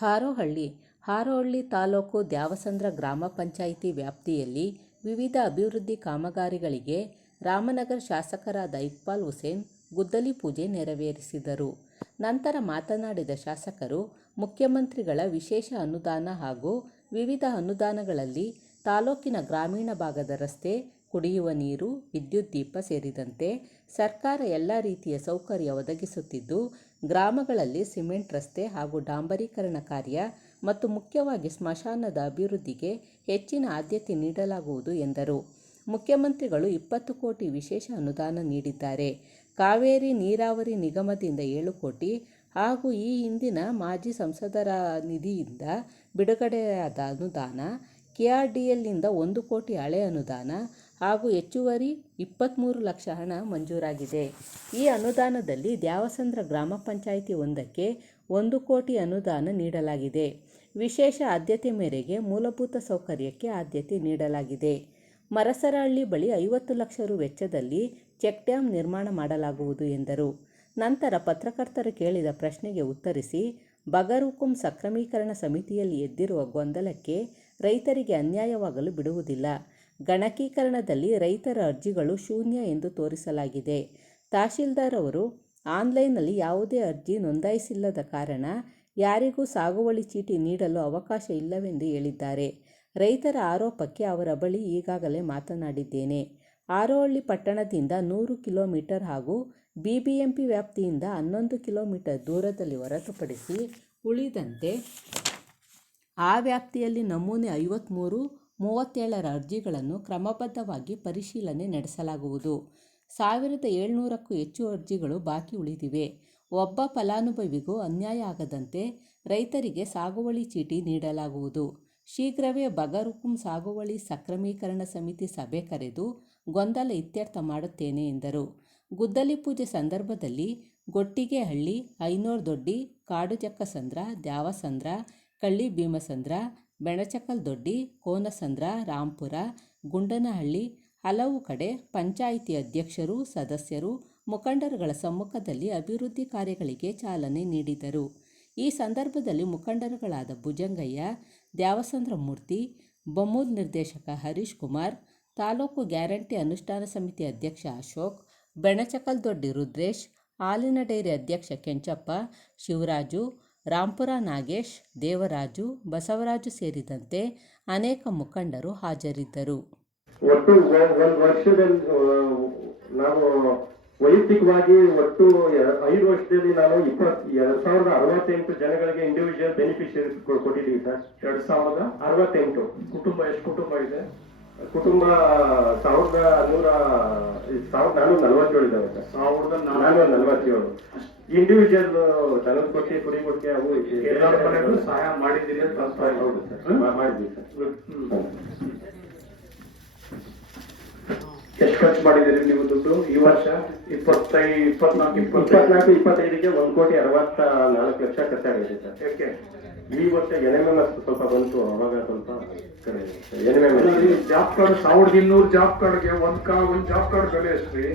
ಹಾರೋಹಳ್ಳಿ ಹಾರೋಹಳ್ಳಿ ತಾಲೂಕು ದ್ಯಾವಸಂದ್ರ ಗ್ರಾಮ ಪಂಚಾಯಿತಿ ವ್ಯಾಪ್ತಿಯಲ್ಲಿ ವಿವಿಧ ಅಭಿವೃದ್ಧಿ ಕಾಮಗಾರಿಗಳಿಗೆ ರಾಮನಗರ ಶಾಸಕರಾದ ಇಕ್ಬಾಲ್ ಹುಸೇನ್ ಗುದ್ದಲಿ ಪೂಜೆ ನೆರವೇರಿಸಿದರು. ನಂತರ ಮಾತನಾಡಿದ ಶಾಸಕರು, ಮುಖ್ಯಮಂತ್ರಿಗಳ ವಿಶೇಷ ಅನುದಾನ ಹಾಗೂ ವಿವಿಧ ಅನುದಾನಗಳಲ್ಲಿ ತಾಲೂಕಿನ ಗ್ರಾಮೀಣ ಭಾಗದ ರಸ್ತೆ, ಕುಡಿಯುವ ನೀರು, ವಿದ್ಯುತ್ ದೀಪ ಸೇರಿದಂತೆ ಸರ್ಕಾರ ಎಲ್ಲ ರೀತಿಯ ಸೌಕರ್ಯ ಒದಗಿಸುತ್ತಿದ್ದು, ಗ್ರಾಮಗಳಲ್ಲಿ ಸಿಮೆಂಟ್ ರಸ್ತೆ ಹಾಗೂ ಡಾಂಬರೀಕರಣ ಕಾರ್ಯ ಮತ್ತು ಮುಖ್ಯವಾಗಿ ಸ್ಮಶಾನದ ಅಭಿವೃದ್ಧಿಗೆ ಹೆಚ್ಚಿನ ಆದ್ಯತೆ ನೀಡಲಾಗುವುದು ಎಂದರು. ಮುಖ್ಯಮಂತ್ರಿಗಳು 20 ಕೋಟಿ ವಿಶೇಷ ಅನುದಾನ ನೀಡಿದ್ದಾರೆ. ಕಾವೇರಿ ನೀರಾವರಿ ನಿಗಮದಿಂದ 7 ಕೋಟಿ ಹಾಗೂ ಈ ಹಿಂದಿನ ಮಾಜಿ ಸಂಸದರ ನಿಧಿಯಿಂದ ಬಿಡುಗಡೆಯಾದ ಅನುದಾನ, KRDLನಿಂದ 1 ಕೋಟಿ ಹಳೆ ಅನುದಾನ ಹಾಗೂ ಹೆಚ್ಚುವರಿ 23 ಲಕ್ಷ ಹಣ ಮಂಜೂರಾಗಿದೆ. ಈ ಅನುದಾನದಲ್ಲಿ ದ್ಯಾವಸಂದ್ರ ಗ್ರಾಮ ಪಂಚಾಯಿತಿ ಒಂದಕ್ಕೆ 1 ಕೋಟಿ ಅನುದಾನ ನೀಡಲಾಗಿದೆ. ವಿಶೇಷ ಆದ್ಯತೆ ಮೇರೆಗೆ ಮೂಲಭೂತ ಸೌಕರ್ಯಕ್ಕೆ ಆದ್ಯತೆ ನೀಡಲಾಗಿದೆ. ಮರಸರಹಳ್ಳಿ ಬಳಿ 50 ಲಕ್ಷ ರು ವೆಚ್ಚದಲ್ಲಿ ಚೆಕ್ ಡ್ಯಾಂ ನಿರ್ಮಾಣ ಮಾಡಲಾಗುವುದು ಎಂದರು. ನಂತರ ಪತ್ರಕರ್ತರು ಕೇಳಿದ ಪ್ರಶ್ನೆಗೆ ಉತ್ತರಿಸಿ, ಬಗರ್ ಹುಕುಂ ಸಕ್ರಮೀಕರಣ ಸಮಿತಿಯಲ್ಲಿ ಎದ್ದಿರುವ ಗೊಂದಲಕ್ಕೆ ರೈತರಿಗೆ ಅನ್ಯಾಯವಾಗಲು ಬಿಡುವುದಿಲ್ಲ. ಗಣಕೀಕರಣದಲ್ಲಿ ರೈತರ ಅರ್ಜಿಗಳು ಶೂನ್ಯ ಎಂದು ತೋರಿಸಲಾಗಿದೆ. ತಹಶೀಲ್ದಾರ್ ಅವರು ಆನ್ಲೈನ್ನಲ್ಲಿ ಯಾವುದೇ ಅರ್ಜಿ ನೋಂದಾಯಿಸಿಲ್ಲದ ಕಾರಣ ಯಾರಿಗೂ ಸಾಗುವಳಿ ಚೀಟಿ ನೀಡಲು ಅವಕಾಶ ಇಲ್ಲವೆಂದು ಹೇಳಿದ್ದಾರೆ. ರೈತರ ಆರೋಪಕ್ಕೆ ಅವರ ಬಳಿ ಈಗಾಗಲೇ ಮಾತನಾಡಿದ್ದೇನೆ. ಹಾರೋಹಳ್ಳಿ ಪಟ್ಟಣದಿಂದ 100 ಕಿಲೋಮೀಟರ್ ಹಾಗೂ BBMP ವ್ಯಾಪ್ತಿಯಿಂದ 11 ಕಿಲೋಮೀಟರ್ ದೂರದಲ್ಲಿ ಹೊರತುಪಡಿಸಿ ಉಳಿದಂತೆ ಆ ವ್ಯಾಪ್ತಿಯಲ್ಲಿ ನಮೂನೆ 53, 37ರ ಅರ್ಜಿಗಳನ್ನು ಕ್ರಮಬದ್ಧವಾಗಿ ಪರಿಶೀಲನೆ ನಡೆಸಲಾಗುವುದು. 1700ಕ್ಕೂ ಹೆಚ್ಚು ಅರ್ಜಿಗಳು ಬಾಕಿ ಉಳಿದಿವೆ. ಒಬ್ಬ ಫಲಾನುಭವಿಗೂ ಅನ್ಯಾಯ ಆಗದಂತೆ ರೈತರಿಗೆ ಸಾಗುವಳಿ ಚೀಟಿ ನೀಡಲಾಗುವುದು. ಶೀಘ್ರವೇ ಬಗರ್ ಹುಕುಂ ಸಾಗುವಳಿ ಸಕ್ರಮೀಕರಣ ಸಮಿತಿ ಸಭೆ ಕರೆದು ಗೊಂದಲ ಇತ್ಯರ್ಥ ಮಾಡುತ್ತೇನೆ ಎಂದರು. ಗುದ್ದಲಿ ಪೂಜೆ ಸಂದರ್ಭದಲ್ಲಿ ಗೊಟ್ಟಿಗೆಹಳ್ಳಿ, ಐನೂರದೊಡ್ಡಿ, ಕಾಡುಜಕ್ಕಸಂದ್ರ, ದ್ಯಾವಸಂದ್ರ, ಕಳ್ಳಿ ಭೀಮಸಂದ್ರ, ಬೆಣಚಕಲ್ದೊಡ್ಡಿ, ಕೋನಸಂದ್ರ, ರಾಂಪುರ, ಗುಂಡನಹಳ್ಳಿ ಹಲವು ಕಡೆ ಪಂಚಾಯಿತಿ ಅಧ್ಯಕ್ಷರು, ಸದಸ್ಯರು, ಮುಖಂಡರುಗಳ ಸಮ್ಮುಖದಲ್ಲಿ ಅಭಿವೃದ್ಧಿ ಕಾರ್ಯಗಳಿಗೆ ಚಾಲನೆ ನೀಡಿದರು. ಈ ಸಂದರ್ಭದಲ್ಲಿ ಮುಖಂಡರುಗಳಾದ ಭುಜಂಗಯ್ಯ, ದ್ಯಾವಸಂದ್ರ ಮೂರ್ತಿ, ಬಮೂಲ್ ನಿರ್ದೇಶಕ ಹರೀಶ್ ಕುಮಾರ್, ತಾಲೂಕು ಗ್ಯಾರಂಟಿ ಅನುಷ್ಠಾನ ಸಮಿತಿ ಅಧ್ಯಕ್ಷ ಅಶೋಕ್, ಬೆಣಚಕಲ್ದೊಡ್ಡಿ ರುದ್ರೇಶ್, ಹಾಲಿನ ಡೈರಿ ಅಧ್ಯಕ್ಷ ಕೆಂಚಪ್ಪ, ಶಿವರಾಜು, ರಾಂಪುರ ನಾಗೇಶ್, ದೇವರಾಜು, ಬಸವರಾಜು ಸೇರಿದಂತೆ ಅನೇಕ ಮುಖಂಡರು ಹಾಜರಿದ್ದರು. ಒಟ್ಟು ಒಂದು ವರ್ಷದಲ್ಲಿ ನಾವು ವೈಯಕ್ತಿಕವಾಗಿ ಒಟ್ಟು 5 ವರ್ಷದಲ್ಲಿ ನಾನು 2068 ಜನಗಳಿಗೆ ಇಂಡಿವಿಜುವಲ್ ಬೆನಿಫಿಷಿಯರೀಸ್ ಕೊಟ್ಟಿದ್ದೀವಿ ಸರ್. 2068 ಕುಟುಂಬ. ಎಷ್ಟು ಕುಟುಂಬ ಇದೆ? ಕುಟುಂಬ 1447 ಇದಾವೆ ಸರ್. 1447 ಇಂಡಿವಿಜುವಲ್ ದನದ ಕೊಟ್ಟಿ, ಕುರಿ ಕೊಟ್ಟಿ, ಅವು ಎಲ್ಲರ ಮನೆಗೂ ಸಹಾಯ ಮಾಡಿದ್ದೀರಿ ಅಂತ? ಹೌದು ಸರ್, ಮಾಡಿದ್ದೀವಿ ಸರ್. ಎಷ್ಟು ಖರ್ಚು ಮಾಡಿದ್ದೀರಿ ನೀವು ದುಡ್ಡು ಈ ವರ್ಷ? 24-25ಗೆ 1,64,00,000 ಖರ್ಚಾಗಿದೆ ಸರ್. ಯಾಕೆ ಈ ವರ್ಷ NMMS ಸ್ವಲ್ಪ ಬಂತು, ಅವಾಗ ಸ್ವಲ್ಪ ಜಾಬ್ ಕಾರ್ಡ್ 1200 ಜಾಬ್ ಕಾರ್ಡ್ಗೆ ಒಂದು ಜಾಬ್ ಕಾರ್ಡ್ ಬೆಲೆ ಎಷ್ಟ್ರಿ?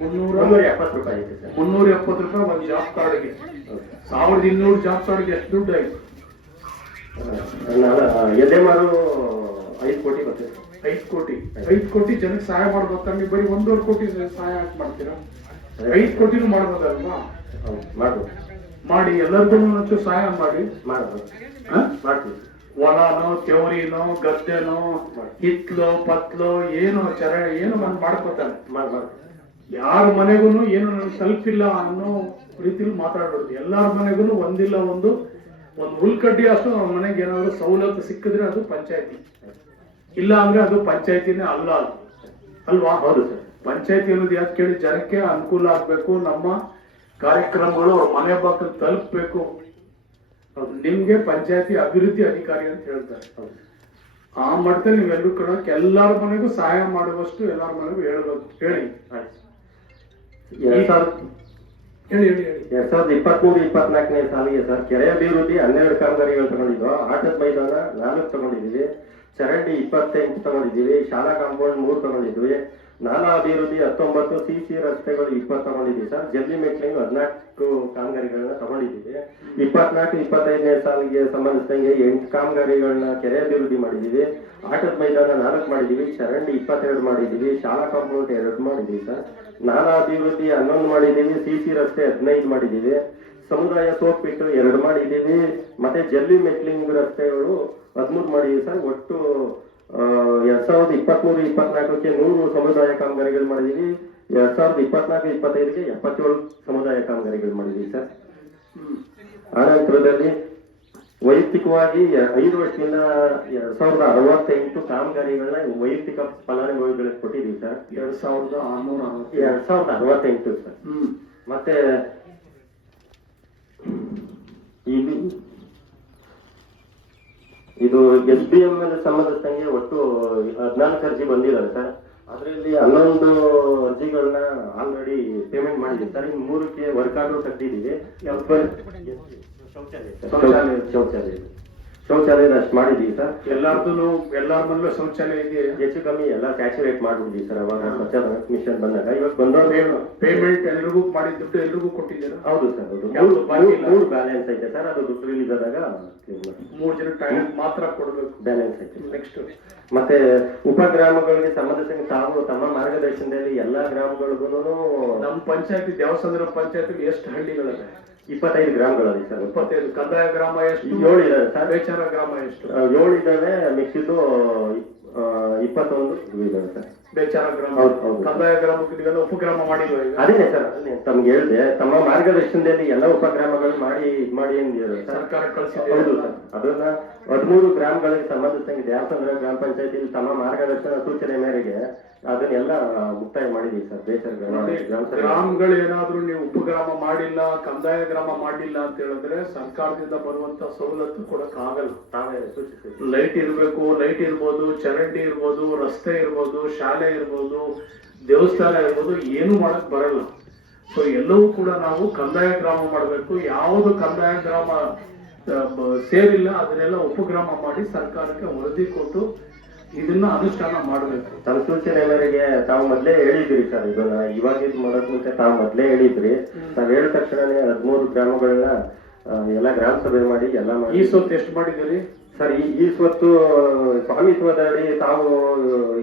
370 ರೂಪಾಯಿ ಇದೆ ಸರ್. 370 ರೂಪಾಯಿ ಒಂದು ಜಾಬ್ ಕಾರ್ಡ್ಗೆ. 1200 ಜಾಬ್ ಕಾರ್ಡ್ಗೆ ಎಷ್ಟು ದುಡ್ಡು ಆಯ್ತು? ಎದೆಮಾರು 5 ಕೋಟಿ ಬರ್ತದೆ. 5 ಕೋಟಿ ಜನಕ್ಕೆ ಸಹಾಯ ಮಾಡ್ಬೇಕು. ನೀವು ಬರೀ 1.5 ಕೋಟಿ ಸಹಾಯ ಮಾಡ್ತೀರಾ? 5 ಕೋಟಿನೂ ಮಾಡ್ಬೋದಲ್ವಾ? ಮಾಡ್ಬೋದು. ಮಾಡಿ ಎಲ್ಲರಿಗೂ ಸಹಾಯ ಮಾಡ್ತೀವಿ. ಹೊಲನೋ, ತೆವರಿನೋ, ಗದ್ದೆನೋ, ಹಿತ್ಲೋ, ಪತ್ಲೋ ಏನು ಮಾಡ್ಕೋತಾರೆ. ಯಾರ ಮನೆಗೂ ಏನು ತಲುಪಿಲ್ಲ ಅನ್ನೋ ರೀತಿಯಲ್ಲಿ ಮಾತಾಡೋದು. ಎಲ್ಲಾರ ಮನೆಗೂ ಒಂದಿಲ್ಲ ಒಂದು ಹುಲ್ಕಡ್ಡಿ ಅಷ್ಟು ಅವ್ರ ಮನೆಗೆ ಏನಾದ್ರು ಸವಲತ್ತು ಸಿಕ್ಕಿದ್ರೆ ಅದು ಪಂಚಾಯತಿ, ಇಲ್ಲ ಅಂದ್ರೆ ಅದು ಪಂಚಾಯತಿನೇ ಅಲ್ಲ ಅಲ್ವಾ? ಹೌದು ಸರ್. ಪಂಚಾಯತಿ ಅನ್ನೋದು ಯಾಕೆ ಕೇಳಿ, ಜನಕ್ಕೆ ಅನುಕೂಲ ಆಗ್ಬೇಕು, ನಮ್ಮ ಕಾರ್ಯಕ್ರಮಗಳು ಅವ್ರ ಮನೆ ಬಾಗಿಲು ತಲುಪಬೇಕು. ನಿಮ್ಗೆ ಪಂಚಾಯತಿ ಅಭಿವೃದ್ಧಿ ಅಧಿಕಾರಿ ಅಂತ ಹೇಳ್ತಾರೆ. ಆ ಮಟ್ಟದಲ್ಲಿ ನೀವೆಲ್ಲರೂ ಕೊಡೋಕೆ ಎಲ್ಲಾರ ಮನೆಗೂ ಸಹಾಯ ಮಾಡುವಷ್ಟು ಎಲ್ಲಾರ ಮನೆಗೂ ಹೇಳ್ಬೇಕು. ಹೇಳಿ. 2023-24ನೇ ಸಾಲಿಗೆ ಸರ್ ಕೆರೆ ಅಭಿವೃದ್ಧಿ 12 ಕಾಮಗಾರಿಗಳು ತಗೊಂಡಿದ್ವು. ಆಟದ ಮೈದಾನ 4 ತಗೊಂಡಿದ್ದೀವಿ. ಚರಂಡಿ 28 ತಗೊಂಡಿದ್ದೀವಿ. ಶಾಲಾ ಕಾಂಪೌಂಡ್ 3 ತಗೊಂಡಿದ್ವಿ. ನಾಲಾ ಅಭಿವೃದ್ಧಿ 19, ಸಿಸಿ ರಸ್ತೆಗಳು 20 ತಗೊಂಡಿದ್ದೀವಿ ಸರ್. ಜಲ್ಲಿ ಮೆಟ್ಲಿಂಗ್ 14 ಕಾಮಗಾರಿಗಳನ್ನ ತಗೊಂಡಿದ್ದೀವಿ. 24-25ನೇ ಸಾಲಿಗೆ ಸಂಬಂಧಿಸಿದಂಗೆ 8 ಕಾಮಗಾರಿಗಳನ್ನ ಕೆರೆ ಅಭಿವೃದ್ಧಿ ಮಾಡಿದ್ದೀವಿ. ಆಟದ ಮೈದಾನ 4 ಮಾಡಿದ್ದೀವಿ. ಚರಂಡಿ 22 ಮಾಡಿದ್ದೀವಿ. ಶಾಲಾ ಕಾಂಪೌಂಡ್ 2 ಮಾಡಿದ್ದೀವಿ ಸರ್. ನಾಲಾ ಅಭಿವೃದ್ಧಿ 11 ಮಾಡಿದ್ದೀವಿ. ಸಿಸಿ ರಸ್ತೆ 15 ಮಾಡಿದ್ದೀವಿ. ಸಮುದಾಯ ಸೋಪ್ಪಿಟ್ಟು 2 ಮಾಡಿದ್ದೀವಿ. ಮತ್ತೆ ಜಲ್ಲಿ ಮೆಟ್ಲಿಂಗ್ ರಸ್ತೆಗಳು 13 ಮಾಡಿದ್ದೀವಿ ಸರ್. ಒಟ್ಟು 2023-24ಕ್ಕೆ 100 ಸಮುದಾಯ ಕಾಮಗಾರಿಗಳು ಮಾಡಿದ್ದೀವಿ. 2024-25ಗೆ 77 ಸಮುದಾಯ ಕಾಮಗಾರಿಗಳು ಮಾಡಿದ್ದೀವಿ ಸರ್. ಆನಂತರದಲ್ಲಿ ವೈಯಕ್ತಿಕವಾಗಿ 5 ವರ್ಷದಿಂದ 2068 ಕಾಮಗಾರಿಗಳನ್ನ ವೈಯಕ್ತಿಕ ಫಲಾನುಭವಿಗಳಿಗೆ ಕೊಟ್ಟಿದ್ದೀವಿ ಸರ್. 2068 ಸರ್. ಮತ್ತೆ ಇದು SBM ಸಂಬಂಧಿಸಿದಂಗೆ ಒಟ್ಟು 14 ಅರ್ಜಿ ಬಂದಿದ್ದಾವೆ ಸರ್. ಅದರಲ್ಲಿ 11 ಅರ್ಜಿಗಳನ್ನ ಆಲ್ರೆಡಿ ಪೇಮೆಂಟ್ ಮಾಡಿದ್ದೀವಿ ಸರ್. ಇನ್ನು 3ಕ್ಕೆ ವರ್ಕ್ ಆರ್ಡರ್ ತೆಗ್ದಿದ್ದೀವಿ. ಶೌಚಾಲಯದ ಅಷ್ಟು ಮಾಡಿದ್ದೀವಿ ಸರ್. ಎಲ್ಲಾರ ಮನೆಯಲ್ಲೂ ಶೌಚಾಲಯ ಇದೆ. ಹೆಚ್ಚು ಕಮ್ಮಿ ಎಲ್ಲ ಸ್ಯಾಚುರೇಟ್ ಮಾಡ್ಬಿಟ್ಟಿದ್ದೀವಿ ಸರ್. ಅವಾಗ ಸ್ವಚ್ಛ ಮಿಷನ್ ಬಂದಾಗ ಇವಾಗ ಬಂದವರು ಪೇಮೆಂಟ್ ಎಲ್ರಿಗೂ ಮಾಡಿ ದುಡ್ಡು ಎಲ್ರಿಗೂ ಕೊಟ್ಟಿದ್ದೀರಾ? ಹೌದು ಸರ್. ಮೂರು ಬ್ಯಾಲೆನ್ಸ್ ಐತೆ ಸರ್. ಅದು ದುಡ್ಡು ರಿಲೀಸ್ ಆದಾಗ 3 ಜನ ಟೈಮ್ ಮಾತ್ರ ಕೊಡಬೇಕು. ಬ್ಯಾಲೆನ್ಸ್ ಐತೆ. ನೆಕ್ಸ್ಟ್ ಮತ್ತೆ ಉಪಗ್ರಾಮಗಳಿಗೆ ಸಂಬಂಧಿಸಿದ ತಾವು ತಮ್ಮ ಮಾರ್ಗದರ್ಶನದಲ್ಲಿ ಎಲ್ಲಾ ಗ್ರಾಮಗಳಿಗೂ ನಮ್ಮ ಪಂಚಾಯತಿ ದೇವಸ್ಥಾನ ಪಂಚಾಯತಿ ಎಷ್ಟು ಹಳ್ಳಿಗಳಿವೆ? 25 ಗ್ರಾಮಗಳಲ್ಲಿ ಸರ್. 25. ಕಂದಾಯ ಗ್ರಾಮ ಎಷ್ಟು? 7 ಇದಾವೆ ಸರ್. ಬೇಚಾರ ಗ್ರಾಮ ಎಷ್ಟು? 7 ಇದಾವೆ. ಮಿಕ್ಕಿದ್ದು 21 ಇದಾವೆ ಸರ್. ಬೇಚಾರ ಗ್ರಾಮ. ಕಂದಾಯ ಗ್ರಾಮಕ್ಕೆ ಉಪಗ್ರಾಮ ಮಾಡಿದ್ವಿ. ಅದೇ ಸರ್, ತಮ್ಗೆ ಹೇಳಿದೆ ತಮ್ಮ ಮಾರ್ಗದರ್ಶನದಲ್ಲಿ ಎಲ್ಲ ಉಪಗ್ರಾಮಗಳು ಮಾಡಿ ಅಂದಿದ್ದಾರೆ ಸರ್ಕಾರ ಕಳಿಸಿದೆ. ಹೌದು ಸರ್. ಅದನ್ನ 13 ಗ್ರಾಮಗಳಿಗೆ ಸಂಬಂಧಿಸಿದಂಗೆ ದೇವಸಂದ್ರ ಗ್ರಾಮ ಪಂಚಾಯತಿಯಲ್ಲಿ ತಮ್ಮ ಮಾರ್ಗದರ್ಶನ ಸೂಚನೆ ಮೇರೆಗೆ ಅದನ್ನೆಲ್ಲ ಮುಕ್ತಾಯ ಮಾಡಿದೀವಿ ಸರ್. ಬೇಚಾರ ಗ್ರಾಮಗಳು ಏನಾದ್ರೂ ನೀವು ಉಪಗ್ರಾಮ ಮಾಡಿಲ್ಲ, ಕಂದಾಯ ಗ್ರಾಮ ಮಾಡಿಲ್ಲ ಅಂತ ಹೇಳಿದ್ರೆ ಸರ್ಕಾರದಿಂದ ಬರುವಂತ ಸವಲತ್ತು ಕೊಡಕ್ ಆಗಲ್ಲ. ತಾವೇ ಸೂಚಿಸ್ತೀವಿ. ಲೈಟ್ ಇರ್ಬೋದು, ಚರಂಡಿ ಇರ್ಬೋದು, ರಸ್ತೆ ಇರ್ಬೋದು, ಶಾಲೆ ಇರ್ಬೋದು, ದೇವಸ್ಥಾನ ಇರ್ಬೋದು, ಏನು ಮಾಡಕ್ ಬರಲ್ಲ. ಸೊ ಎಲ್ಲವೂ ಕೂಡ ನಾವು ಕಂದಾಯ ಗ್ರಾಮ ಮಾಡಬೇಕು. ಯಾವುದು ಕಂದಾಯ ಗ್ರಾಮ ಸೇರಿಲ್ಲ ಅದನ್ನೆಲ್ಲ ಉಪಗ್ರಾಮ ಮಾಡಿ ಸರ್ಕಾರಕ್ಕೆ ವರದಿ ಕೊಟ್ಟು ಇದನ್ನ ಅನುಷ್ಠಾನ ಮಾಡಬೇಕು. ತಮ್ಮ ಸೂಚನೆ ಮೇರೆಗೆ ತಾವು ಮೊದ್ಲೇ ಹೇಳಿದ್ರಿ ಸರ್. ಇದನ್ನ ಇವಾಗ ಇದು ಮಾಡೋದ್ ಮುಂಚೆ ತಾವು ಮೊದ್ಲೇ ಹೇಳಿದ್ರಿ. ತಾವ್ ಹೇಳಿದ ತಕ್ಷಣನೇ 13 ಗ್ರಾಮಗಳನ್ನ ಎಲ್ಲ ಗ್ರಾಮ ಸಭೆ ಮಾಡಿ ಎಲ್ಲ ಮಾಡಿ. ಈ ಸ್ವತ್ತು ಎಷ್ಟು ಮಾಡಿದ್ದೀರಿ ಸರ್? ಈ ಸ್ವತ್ತು ಸ್ವಾಮಿತ್ವದಡಿ ತಾವು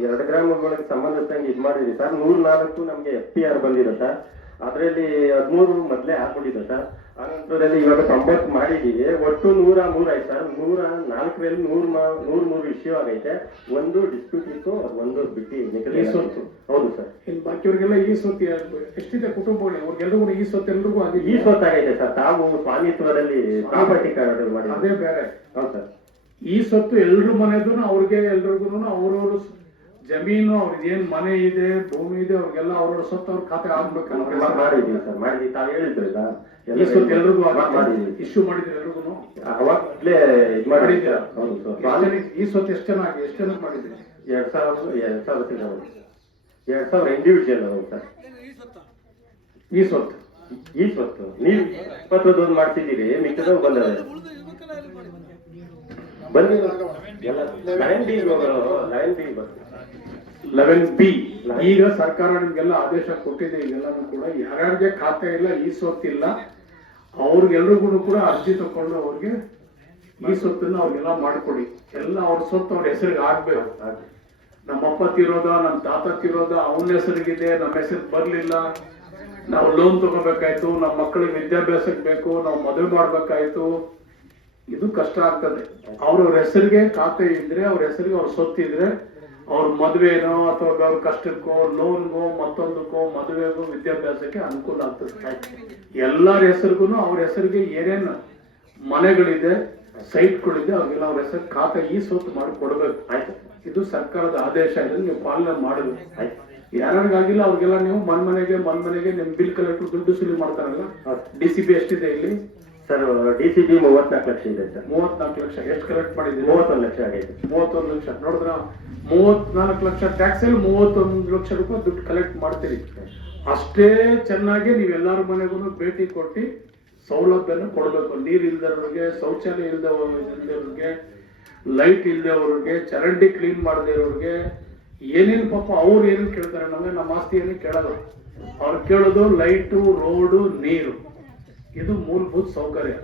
2 ಗ್ರಾಮಗಳಿಗೆ ಸಂಬಂಧಿಸಿದಂಗೆ ಇದು ಮಾಡಿದ್ರಿ ಸರ್. 104 ನಮ್ಗೆ FPR ಬಂದಿದೆ ಸರ್. ಅದರಲ್ಲಿ 13 ಮೊದ್ಲೇ ಹಾಕ್ಬಿಟ್ಟಿದೆ ಸರ್. ಆನಂತರದಲ್ಲಿ ಇವಾಗ 90 ಮಾಡಿದೀವಿ. ಒಟ್ಟು 103 ಆಯ್ತು ಸರ್. 104ರಲ್ಲಿ 103 ಇಶ್ಯೂ ಆಗೈತೆ. 1 ಡಿಸ್ಪ್ಯೂಟ್ ಇತ್ತು, ಒಂದು ಬಿಟ್ಟು ಈ ಸ್ವತ್ತು. ಹೌದು ಸರ್. ಇನ್ನು ಬಾಕಿಯವ್ರಿಗೆಲ್ಲ ಈ ಸ್ವತ್ತು ಎಷ್ಟಿದೆ ಕುಟುಂಬಗಳು? ಅವ್ರಿಗೆಲ್ಲರಿಗೂ ಈ ಸ್ವತ್ತು ಎಲ್ರಿಗೂ ಆಗಿದೆ. ಈ ಸ್ವತ್ತಾಗೈತೆ ಸರ್. ತಾವು ಸ್ವಾಮಿತ್ವದಲ್ಲಿ ಪ್ರಾಪರ್ಟಿ ಕಾರ್ಡ್ ಮಾಡಿ. ಅದೇ ಬೇರೆ. ಹೌದು ಸರ್. ಈ ಸ್ವತ್ತು ಎಲ್ರ ಮನೆದು ಅವ್ರಿಗೆ ಎಲ್ರಿಗೂ ಅವ್ರವ್ರ ಜಮೀನು, ಅವ್ರಿಗೆ ಏನ್ ಮನೆ ಇದೆ, ಭೂಮಿ ಇದೆ, ಅವ್ರಿಗೆಲ್ಲ ಅವ್ರವ್ರ ಸ್ವತ್ತು ಅವ್ರ ಖಾತೆ ಆಗ್ಬೇಕಲ್ಲ. ಮಾಡಿದೀವಿ ಸರ್. ಮಾಡಿದೀವಿ. ತಾವು ಹೇಳಿದ್ರಲ್ಲ ಈ ಸ್ವತ್ತು ಎಲ್ರಿಗೂ ಮಾಡಿದೀವಿ. ಇಶ್ಯೂ ಮಾಡಿದ್ರೆ ಎಲ್ರಿಗೂ ಅವಾಗ್ಲೇ ಇದು ಮಾಡಿದ್ದೀರಾ? ಹೌದು ಸರ್. ಈ ಸ್ವತ್ತು ಎಷ್ಟು ಜನಕ್ಕೆ ಮಾಡಿದ್ದೀರಿ? 2000 ಇಂಡಿವಿಜುವಲ್ ಅವರು ಸರ್. ಈ ಸ್ವತ್ತು ನೀವು 21 ಮಾಡ್ತಿದ್ದೀರಿ. ಮಿಕ್ಕದವು ಬಂದವೆ ಬಂದಿ ಎಲ್ಲ 11B. ಈಗ ಸರ್ಕಾರ ನಿಮ್ಗೆಲ್ಲ ಆದೇಶ ಕೊಟ್ಟಿದೆ. ಈಗೆಲ್ಲಾನು ಕೂಡ ಯಾರ್ಯಾರಿಗೆ ಖಾತೆ ಇಲ್ಲ, ಈ ಸ್ವತ್ತಿಲ್ಲ, ಅವ್ರಿಗೆಲ್ರಿಗೂ ಕೂಡ ಅರ್ಜಿ ತಕೊಂಡು ಅವ್ರಿಗೆ ಈ ಸ್ವತ್ತನ್ನ ಅವ್ರಿಗೆಲ್ಲ ಮಾಡ್ಕೊಡಿ. ಎಲ್ಲ ಅವ್ರ ಸ್ವತ್ತು ಅವ್ರ ಹೆಸರಿಗೆ ಆಗ್ಬೇಕು. ನಮ್ಮಪ್ಪ ತೀರೋದ, ನಮ್ಮ ತಾತ ತೀರೋದ, ಅವನ ಹೆಸರಿಗಿದೆ, ನಮ್ಮ ಹೆಸರಿಗೆ ಬರ್ಲಿಲ್ಲ, ನಾವು ಲೋನ್ ತಗೋಬೇಕಾಯ್ತು, ನಮ್ಮ ಮಕ್ಕಳಿಗೆ ವಿದ್ಯಾಭ್ಯಾಸಕ್ಕೆ ಬೇಕು, ನಾವು ಮದುವೆ ಮಾಡ್ಬೇಕಾಯ್ತು, ಇದು ಕಷ್ಟ ಆಗ್ತದೆ. ಅವ್ರವ್ರ ಹೆಸರಿಗೆ ಖಾತೆ ಇದ್ರೆ, ಅವ್ರ ಹೆಸರಿಗೆ ಅವ್ರ ಸ್ವತ್ತಿದ್ರೆ, ಅವ್ರ ಮದುವೆನೋ ಅಥವಾ ಅವ್ರ ಕಷ್ಟಕ್ಕೋ, ಲೋನ್ಗೋ, ಮತ್ತೊಂದಕ್ಕೋ, ಮದುವೆಗೋ, ವಿದ್ಯಾಭ್ಯಾಸಕ್ಕೆ ಅನುಕೂಲ ಆಗ್ತದೆ. ಎಲ್ಲರ ಹೆಸರಿಗೂ ಅವ್ರ ಹೆಸರಿಗೆ ಏನೇನು ಮನೆಗಳಿದೆ, ಸೈಟ್ಗಳಿದೆ, ಅವ್ರಿಗೆಲ್ಲ ಅವ್ರ ಹೆಸರು ಖಾತೆ ಈ ಸ್ವತ್ತು ಮಾಡಿ ಕೊಡ್ಬೇಕು. ಆಯ್ತು, ಇದು ಸರ್ಕಾರದ ಆದೇಶ. ಇದನ್ನು ನೀವು ಪಾಲನೆ ಮಾಡಬೇಕು. ಆಯ್ತು, ಯಾರಿಗಾಗಿಲ್ಲ ಅವ್ರಿಗೆಲ್ಲ ನೀವು ಮನ್ಮನೆಗೆ ನಿಮ್ ಬಿಲ್ ಕಲೆಕ್ಟರ್ ದುಡ್ಡು ಸುಲಿ ಮಾಡ್ತಾರಲ್ಲ. DCB ಎಷ್ಟಿದೆ ಇಲ್ಲಿ ಸರ್? DCB 34 ಲಕ್ಷ ಇದೆ ಸರ್. 34 ಲಕ್ಷ. ಎಷ್ಟು ಕಲೆಕ್ಟ್ ಮಾಡಿದ್ದೀವಿ? 31 ಲಕ್ಷ ಆಗೈತೆ. 31 ಲಕ್ಷ. ನೋಡಿದ್ರ 34 ಲಕ್ಷ ಟ್ಯಾಕ್ಸ್ ಅಲ್ಲಿ 31 ಲಕ್ಷ ರೂಪಾಯಿ ದುಡ್ಡು ಕಲೆಕ್ಟ್ ಮಾಡ್ತೀರಿ. ಅಷ್ಟೇ ಚೆನ್ನಾಗಿ ನೀವೆಲ್ಲರ ಮನೆಗೂ ಭೇಟಿ ಕೊಟ್ಟು ಸೌಲಭ್ಯನ ಕೊಡ್ಬೇಕು. ನೀರ್ ಇಲ್ದವ್ರಿಗೆ, ಶೌಚಾಲಯ ಇಲ್ದವ್ರಿಗೆ, ಲೈಟ್ ಇಲ್ದವ್ರಿಗೆ, ಚರಂಡಿ ಕ್ಲೀನ್ ಮಾಡದೇ ಇರೋರಿಗೆ, ಏನೇನು ಪಾಪ ಅವ್ರು ಏನೇನು ಕೇಳ್ತಾರೆ, ನಮಗೆ ನಮ್ಮ ಆಸ್ತಿ ಏನು ಕೇಳಲ್ಲ. ಅವ್ರು ಕೇಳೋದು ಲೈಟು, ರೋಡು, ನೀರು, ಇದು ಮೂಲಭೂತ ಸೌಕರ್ಯ.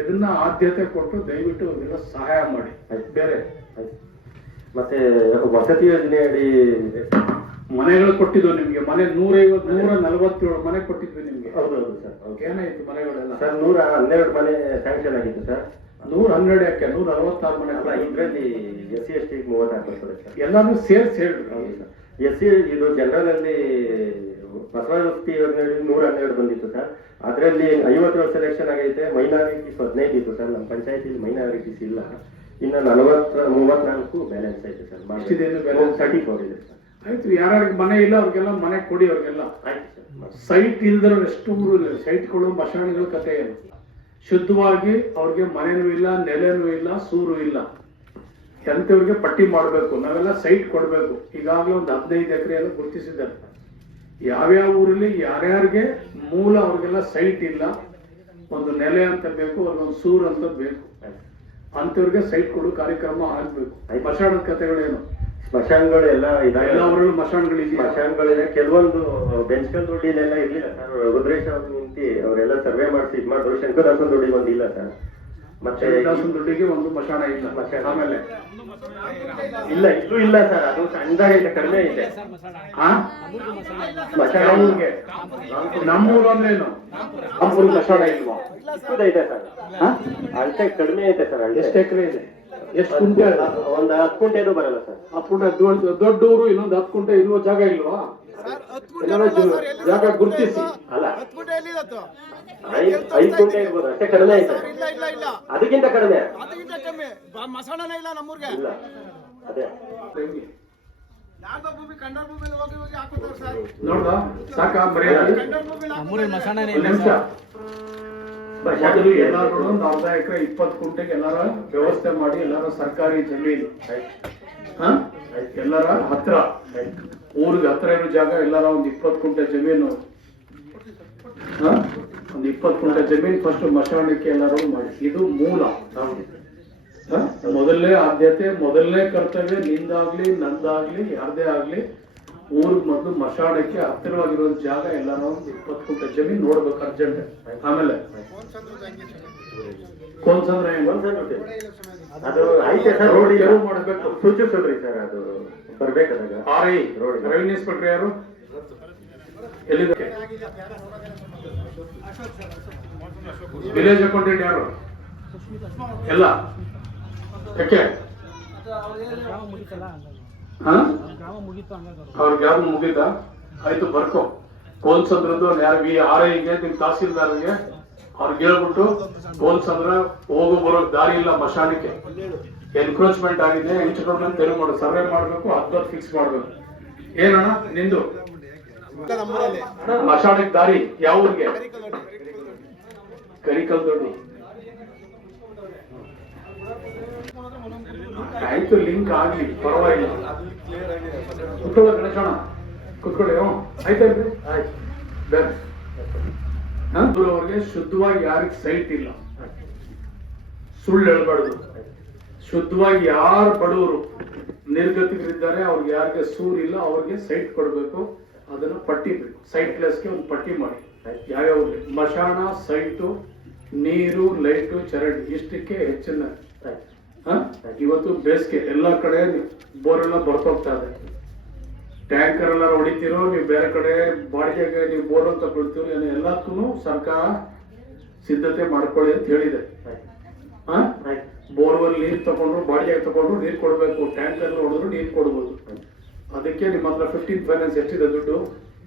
ಇದನ್ನ ಆದ್ಯತೆ ಕೊಟ್ಟು ದಯವಿಟ್ಟು ಅವ್ರಿಗೆಲ್ಲ ಸಹಾಯ ಮಾಡಿ. ಬೇರೆ ಮತ್ತೆ ವಸತಿ ಯೋಜನೆ ಅಡಿ ಮನೆಗಳು ಕೊಟ್ಟಿದ್ವು ನಿಮ್ಗೆ, ಮನೆ 147 ಮನೆ ಕೊಟ್ಟಿದ್ವಿ ನಿಮ್ಗೆ. ಹೌದೌದು ಸರ್. ಏನಾಯ್ತು ಮನೆಗಳೆಲ್ಲ? ಸರ್ 112 ಮನೆ ಸ್ಯಾಂಕ್ಷನ್ ಆಗಿತ್ತು ಸರ್. 112 ಯಾಕೆ 146 ಮನೆ ಅಲ್ಲ, ಇದರಲ್ಲಿ SC/ST 36 ಬರ್ತದೆ ಸರ್. ಎಲ್ಲಾನು ಸೇರ್ಸಿ ಹೇಳ್ರಿ. ಹೌದು ಸರ್. SC ಇದು ಜನರಲ್ ಅಲ್ಲಿ ಬಸವ ವಸತಿ ಯೋಜನೆಯಲ್ಲಿ 112 ಬಂದಿತ್ತು ಸರ್. ಅದರಲ್ಲಿ 50 ಸೆಲೆಕ್ಷನ್ ಆಗೈತೆ. ಮೈನಾರಿಟೀಸ್ 15 ಇತ್ತು ಸರ್. ನಮ್ಮ ಪಂಚಾಯತಿಲಿ ಮೈನಾರಿಟೀಸ್ ಇಲ್ಲ. ಇನ್ನು 34 ಬ್ಯಾಲೆನ್ಸ್ ಐತೆ ಸರ್. 34 ಇದೆ ಸರ್. ಆಯ್ತು, ಯಾರ್ಯಾರಿಗೆ ಮನೆ ಇಲ್ಲ ಅವ್ರಿಗೆಲ್ಲ ಮನೆ ಕೊಡಿ. ಅವ್ರಿಗೆಲ್ಲ ಆಯ್ತು ಸರ್. ಸೈಟ್ ಇಲ್ದ್ರ ಎಷ್ಟು ಊರು ಇಲ್ಲ. ಸೈಟ್ಗಳು, ಮಶಾಣಗಳ ಕಥೆ ಏನು? ಶುದ್ಧವಾಗಿ ಅವ್ರಿಗೆ ಮನೆನೂ ಇಲ್ಲ, ನೆಲೆನೂ ಇಲ್ಲ, ಸೂರು ಇಲ್ಲ. ಎಂತವ್ರಿಗೆ ಪಟ್ಟಿ ಮಾಡಬೇಕು. ನಾವೆಲ್ಲ ಸೈಟ್ ಕೊಡಬೇಕು. ಈಗಾಗಲೇ ಒಂದು 15 ಎಕರೆ ಎಲ್ಲ ಗುರುತಿಸಿದ್ದಾರೆ. ಯಾವ್ಯಾವ ಊರಲ್ಲಿ ಯಾರ್ಯಾರಿಗೆ ಮೂಲ ಅವ್ರಿಗೆಲ್ಲ ಸೈಟ್ ಇಲ್ಲ, ಒಂದು ನೆಲೆ ಅಂತ ಬೇಕು, ಒಂದು ಸೂರು ಅಂತ ಬೇಕು, ಅಂತವ್ರಿಗೆ ಸೈಟ್ ಕೊಡು ಕಾರ್ಯಕ್ರಮ ಆಗ್ಬೇಕು. ಮಶಾಣದ ಕಥೆಗಳೇನು? ಸ್ಮಶಾನಗಳು ಎಲ್ಲ ಇದಾವೆ. ಎಲ್ಲ ಊರಲ್ಲಿ ಮಶಾಣಗಳಿದೆ. ಸ್ಮಶಾನಗಳಿದೆ. ಕೆಲವೊಂದು ಬೆಂಚ್ಕಲ್ ದುಡ್ಡಿನೆಲ್ಲ ಇರ್ಲಿಲ್ಲ ಸರ್. ರುದ್ರೇಶ್ ಅವ್ರು ನಿಂತು ಅವರೆಲ್ಲ ಸರ್ವೆ ಮಾಡಿಸಿ ಇದು ಮಾಡಿದ್ರು. ಶಂಕರದಾಸನ್ ದುಡ್ಡಿಗೆ ಒಂದು ಇಲ್ಲ ಸರ್. ಮತ್ತೆ ಶಂಕರದಾಸನ್ ದುಡ್ಡಿಗೆ ಒಂದು ಮಶಾಣ ಇಲ್ಲ. ಆಮೇಲೆ ಇಲ್ಲ, ಇಲ್ಲೂ ಇಲ್ಲ ಸರ್. ಅದು ಸಣ್ಣದಾಗೈತೆ, ಕಡಿಮೆ ಐತೆ. ಸ್ಮಶಾನ ಊರಿಗೆ ನಮ್ಮೂರಲ್ಲೇನು ನಮ್ಮೂರು ಮಶಾಣ ಇಲ್ವಾ? ಚಿಕ್ಕದೈತೆ ಸರ್. ಅಳತೆ ಕಡಿಮೆ ಐತೆ ಸರ್. ಎಷ್ಟು ಎಕರೆ ಇದೆ? ಎಷ್ಟು ಕುಂಟೆ? ಒಂದು 10 ಕುಂಟೆನೂ ಬರಲ್ಲ ಸರ್. 10 ಕುಂಟೆ ದೊಡ್ಡ ಊರು. ಇನ್ನೊಂದು 10 ಕುಂಟೆ ಇರುವ ಜಾಗ ಇಲ್ವಾ? ಜಾಗ ಗುರುತಿಸಿ. ಅಲ್ಲ, 5 ಕುಂಟೆ ಇರ್ಬೋದು, ಅಷ್ಟೇ ಕಡಿಮೆ ಐತೆ. ಅದಕ್ಕಿಂತ ಕಡಿಮೆ ಮಸಾಣನೇ ಇಲ್ಲ ನಮ್ಮೂರ್ಗೆ. ಇಲ್ಲ. ಅದೇ ಯಾವ್ದೋ ಭೂಮಿ ಕಂಡರ್ ಭೂಮಿಲಿ ಹೋಗಿ ಹಾಕೋತಾರೆ ಸರ್. ನೋಡ್ದ ಸಾಕ ಬರೆಯೋದು. ಕಂಡರ್ ಭೂಮಿಲಿ ಒಂದು ನಿಮಿಷ. ಮೊದಲು ಎಲ್ಲಾರು ಒಂದು ಅರ್ಧ ಎಕರೆ 20 ಕುಂಟೆಗೆ ಎಲ್ಲಾರ ವ್ಯವಸ್ಥೆ ಮಾಡಿ, ಎಲ್ಲಾರ ಸರ್ಕಾರಿ ಜಮೀನು ಎಲ್ಲರ ಹತ್ರ, ಊರಿಗೆ ಹತ್ರ ಇರೋ ಜಾಗ ಎಲ್ಲಾರ ಒಂದು 20 ಕುಂಟೆ ಜಮೀನು, ಒಂದು 20 ಕುಂಟೆ ಜಮೀನು ಫಸ್ಟ್ ಮಶಾಣಕ್ಕೆ ಎಲ್ಲರೂ ಮಾಡಿ. ಇದು ಮೂಲ. ಮೊದಲನೇ ಆದ್ಯತೆ, ಮೊದಲನೇ ಕರ್ತವ್ಯ ನಿಂದಾಗ್ಲಿ ನಂದಾಗ್ಲಿ ಯಾರ್ದೇ ಆಗ್ಲಿ, ಊರಿಗೆ ಮೊದಲು ಮಶಾಣಕ್ಕೆ ಹತ್ತಿರವಾಗಿರೋ ಜಾಗ ಎಲ್ಲಾರ ಒಂದು 20 ಕುಂಟೆ ಜಮೀನು ನೋಡ್ಬೇಕು ಅರ್ಜೆಂಟ್. ಆಮೇಲೆ ಕೋನ್ಸಂದ್ರ ಅದು ಐತೆ ಸರ್. ರೋಡ್ ಯಾರು ಮಾಡಬೇಕು ಸೂಚಿಸ್ರಿ ಸರ್. ಅದು ಬರ್ಬೇಕಾದಾಗ RI ರೆವಿನ್ಯೂ ಇನ್ಸ್ಪೆಕ್ಟರ್ ಯಾರು? ಎಲ್ಲಿದೆ? ವಿಲೇಜ್ ಅಕೌಂಟೆಂಟ್ ಯಾರು? ಎಲ್ಲ ಯಾಕೆ ಅವ್ರಿಗೆ ಯಾರು ಮುಗಿದ? ಆಯ್ತು, ಬರ್ಕೋ. ಕೋನ್ಸಂದ್ರದ್ದು ಯಾರು RIಗೆ, ನಿಮ್ ತಹಸೀಲ್ದಾರ್ಗೆ ಅವ್ರಿಗೆ ಹೇಳ್ಬಿಟ್ಟು, ಕೋನ್ಸಂದ್ರ ಹೋಗೋ ಬರೋ ದಾರಿ ಇಲ್ಲ ಮಶಾನಕ್ಕೆ, ಎನ್ಕ್ರೋಚ್ಮೆಂಟ್ ಆಗಿದೆ, ಎಂಟ್ರೋಚ್ಮೆಂಟ್ ತೆರವು ಮಾಡು, ಸರ್ವೆ ಮಾಡ್ಬೇಕು, 10 ಫಿಕ್ಸ್ ಮಾಡ್ಬೇಕು. ಏನಣ್ಣ ನಿಂದು ಮಶಾನಕ್ಕೆ ದಾರಿ? ಯಾವ ಊರಿಗೆ? ಕರಿಕಲ್ ದೊಡ್ಡಿ. ಆಯ್ತು, ಲಿಂಕ್ ಆಗ್ಲಿ, ಪರವಾಗಿಲ್ಲ. ಕುತ್ಕೊಳ್ಳೋ ಗಣೇಶಣ್ಣ, ಕುತ್ಕೊಳ್ಳಿ. ಆಯ್ತಲ್ರಿ? ಆಯ್ತು. ಬೇರೆ ಅವ್ರಿಗೆ ಶುದ್ಧವಾಗಿ ಯಾರಿಗೆ ಸೈಟ್ ಇಲ್ಲ, ಸುಳ್ಳು ಹೇಳ್ಬಾರ್ದು. ಶುದ್ಧವಾಗಿ ಯಾರು ಬಡವರು ನಿರ್ಗತಿಕರಿದ್ದಾರೆ, ಅವ್ರಿಗೆ ಯಾರಿಗೆ ಸೂರ್ ಇಲ್ಲ, ಅವ್ರಿಗೆ ಸೈಟ್ ಕೊಡ್ಬೇಕು. ಅದನ್ನ ಪಟ್ಟಿ ಬೇಕು. ಸೈಟ್ ಲೆಸ್ಗೆ ಒಂದು ಪಟ್ಟಿ ಮಾಡಿ. ಯಾವ್ಯಾವ ಮಶಾಣ, ಸೈಟು, ನೀರು, ಲೈಟು, ಚರಂಡಿ, ಇಷ್ಟಕ್ಕೆ ಹೆಚ್ಚಿನ. ಇವತ್ತು ಬೇಸಿಗೆ ಎಲ್ಲ ಕಡೆ ಬೋರೆಲ್ಲ ಬರ್ತೋಗ್ತಾ ಇದೆ. ಟ್ಯಾಂಕರ್ ಎಲ್ಲ ಹೊಡಿತೀರೋ, ನೀವು ಬೇರೆ ಕಡೆ ಬಾಡಿಗೆಗೆ ನೀವು ಬೋರ್ ತಗೊಳ್ತೀರೋ, ಎಲ್ಲಕ್ಕೂ ಸರ್ಕಾರ ಸಿದ್ಧತೆ ಮಾಡ್ಕೊಳ್ಳಿ ಅಂತ ಹೇಳಿದೆ. ಬೋರ್ವೆಲ್ ನೀರು ತಗೊಂಡ್ರು, ಬಾಡಿಗೆಗೆ ತಗೊಂಡ್ರು ನೀರು ಕೊಡ್ಬೇಕು. ಟ್ಯಾಂಕರ್ ಹೊಡೆದ್ರು ನೀರು ಕೊಡ್ಬೋದು. ಅದಕ್ಕೆ ನಿಮ್ಮ ಹತ್ರ 15 ಫೈನಾನ್ಸ್ ಎಷ್ಟಿದೆ ದುಡ್ಡು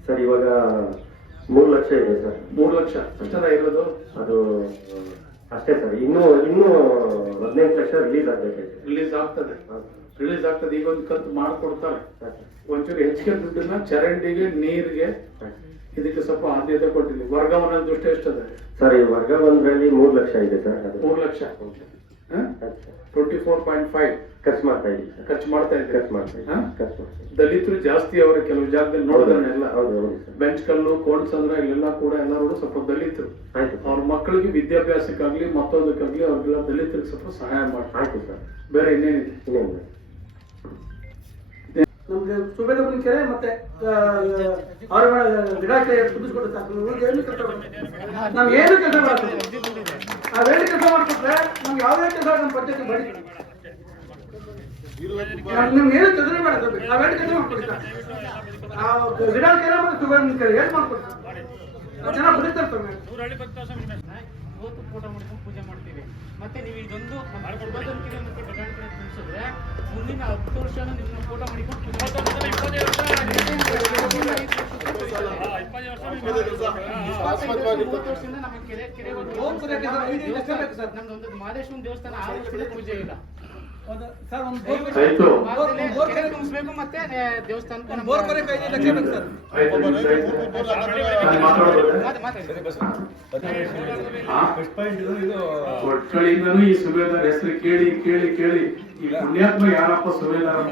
ಸರ್? ಇವಾಗ 3 ಲಕ್ಷ ಇದೆ ಸರ್. 3 ಲಕ್ಷ ಅಷ್ಟರ ಇರೋದು? ಅದು ಅಷ್ಟೇ ಸರ್. ಇನ್ನೂ 15 ಲಕ್ಷ ರಿಲೀಸ್ ಆಗ್ಬೇಕು. ರಿಲೀಸ್ ಆಗ್ತದೆ. ಈಗ ಒಂದು ಕಂತು ಮಾಡ್ಕೊಡ್ತಾರೆ. ಒಂಚೂರು ಹೆಚ್ಚಿಗೆ ದುಡ್ಡನ್ನ ಚರಂಡಿಗೆ, ನೀರಿಗೆ, ಇದಕ್ಕೆ ಸ್ವಲ್ಪ ಆದ್ಯತೆ ಕೊಟ್ಟಿದ್ವಿ. ವರ್ಗಾವಣೆ ದುಡ್ಡು ಎಷ್ಟದೆ ಸರ್? ಈ ವರ್ಗ 1ರಲ್ಲಿ 3 ಲಕ್ಷ ಇದೆ ಸರ್. 3 ಲಕ್ಷ 24.5 ಖರ್ಚು ಮಾಡ್ತಾ ಇದ್ದೀವಿ. ಖರ್ಚು ಮಾಡ್ತಾ ಇದ್ದೀವಿ. ದಲಿತರು ಜಾಸ್ತಿ ಅವರ ಕೆಲವು ಜಾಗದಲ್ಲಿ ನೋಡಿದ್ರನ್ನೆಲ್ಲ. ಬೆಂಚ್ ಕಲ್ಲು, ಕೋಣಸಂದ್ರ, ಇಲ್ಲೆಲ್ಲ ಕೂಡ ಎಲ್ಲರೂ ಸ್ವಲ್ಪ ದಲಿತರು. ಅವ್ರ ಮಕ್ಕಳಿಗೆ ವಿದ್ಯಾಭ್ಯಾಸಕ್ಕಾಗ್ಲಿ ಮತ್ತೊಂದಕ್ಕಾಗ್ಲಿ ಅವ್ರಿಗೆಲ್ಲ ದಲಿತರಿಗೆ ಸ್ವಲ್ಪ ಸಹಾಯ ಮಾಡಿ. ಆಯ್ತು ಸರ್. ಬೇರೆ ಇನ್ನೇನಿದೆ? ನಮ್ಗೆ ಸುಬೇದಪ್ಪನ ಕೆರೆ ಮತ್ತೆ ಅವ್ರ ಗಿಡಕ್ಕೆ ತುಂಬಿಸ್ಕೊಟ್ಟು ಸಾಕು. ನಮ್ಗೆ ಏನು ಕೆಲಸ ನಮ್ಗೆ ಏನು ಕೆಲಸ ಮಾಡ್ತೀವಿ ನಾವೇನು ಕೆಲಸ ಮಾಡ್ಕೊಟ್ರೆ ನಮ್ಗೆ ಯಾವುದೇ ಕೆಲಸ ನಮ್ಮ ಪಂಚಾಯತಿ ಬಡಿ ನಿಮ್ಗೆ ಏನು ಕೆಲಸ ಬೇಡ. ನಾವೇನು ಕೆಲಸ ಮಾಡ್ಕೊಡ್ತಾ ಗಿಡ ಕೆರೆ ಮತ್ತೆ ಸುಬೇದಪ್ಪನ ಕೆರೆ ಏನು ಮಾಡ್ಕೊಡ್ತೀವಿ ನಾವು ಚೆನ್ನಾಗಿ ಬರೀತಾ ಇರ್ತವೆ. ಇವತ್ತು ಫೋಟೋ ಮಾಡ್ಕೊಂಡು ಪೂಜೆ ಮಾಡ್ತೀವಿ. ಮತ್ತೆ ನೀವು ಇದೊಂದು ಮತ್ತೆ ಗಗನಕೆರೆ ತುಂಬಿಸಿದ್ರೆ ಮುಂದಿನ 10 ವರ್ಷ ನಿಮ್ಮನ್ನ ಫೋಟೋ ಮಾಡಿಕೊಂಡು ಪೂಜೆ ವರ್ಷದಿಂದ ನಮ್ಮ ನಮ್ದೊಂದು ಮಹದೇಶ್ವರನ ದೇವಸ್ಥಾನ 6 ವರ್ಷದಿಂದ ಪೂಜೆ ಇಲ್ಲ ಸರ್. ಒಂದು ಕೆರೆ ತುಂಬಿಸ್ಬೇಕು ಮತ್ತೆ ದೇವಸ್ಥಾನಕ್ಕೆ ಬೋರ್ ಕೊನೆ 5 ಲಕ್ಷ ಬೇಕು ಸರ್. ಒಟ್ಗಳಿಂದನೂ ಈ ಸುಬೇದಾರ್ ಹೆಸರು ಕೇಳಿ ಕೇಳಿ ಕೇಳಿ ಈ ಪುಣ್ಯಾತ್ಮ ಯಾರಪ್ಪ ಸುಬೇದಾರ್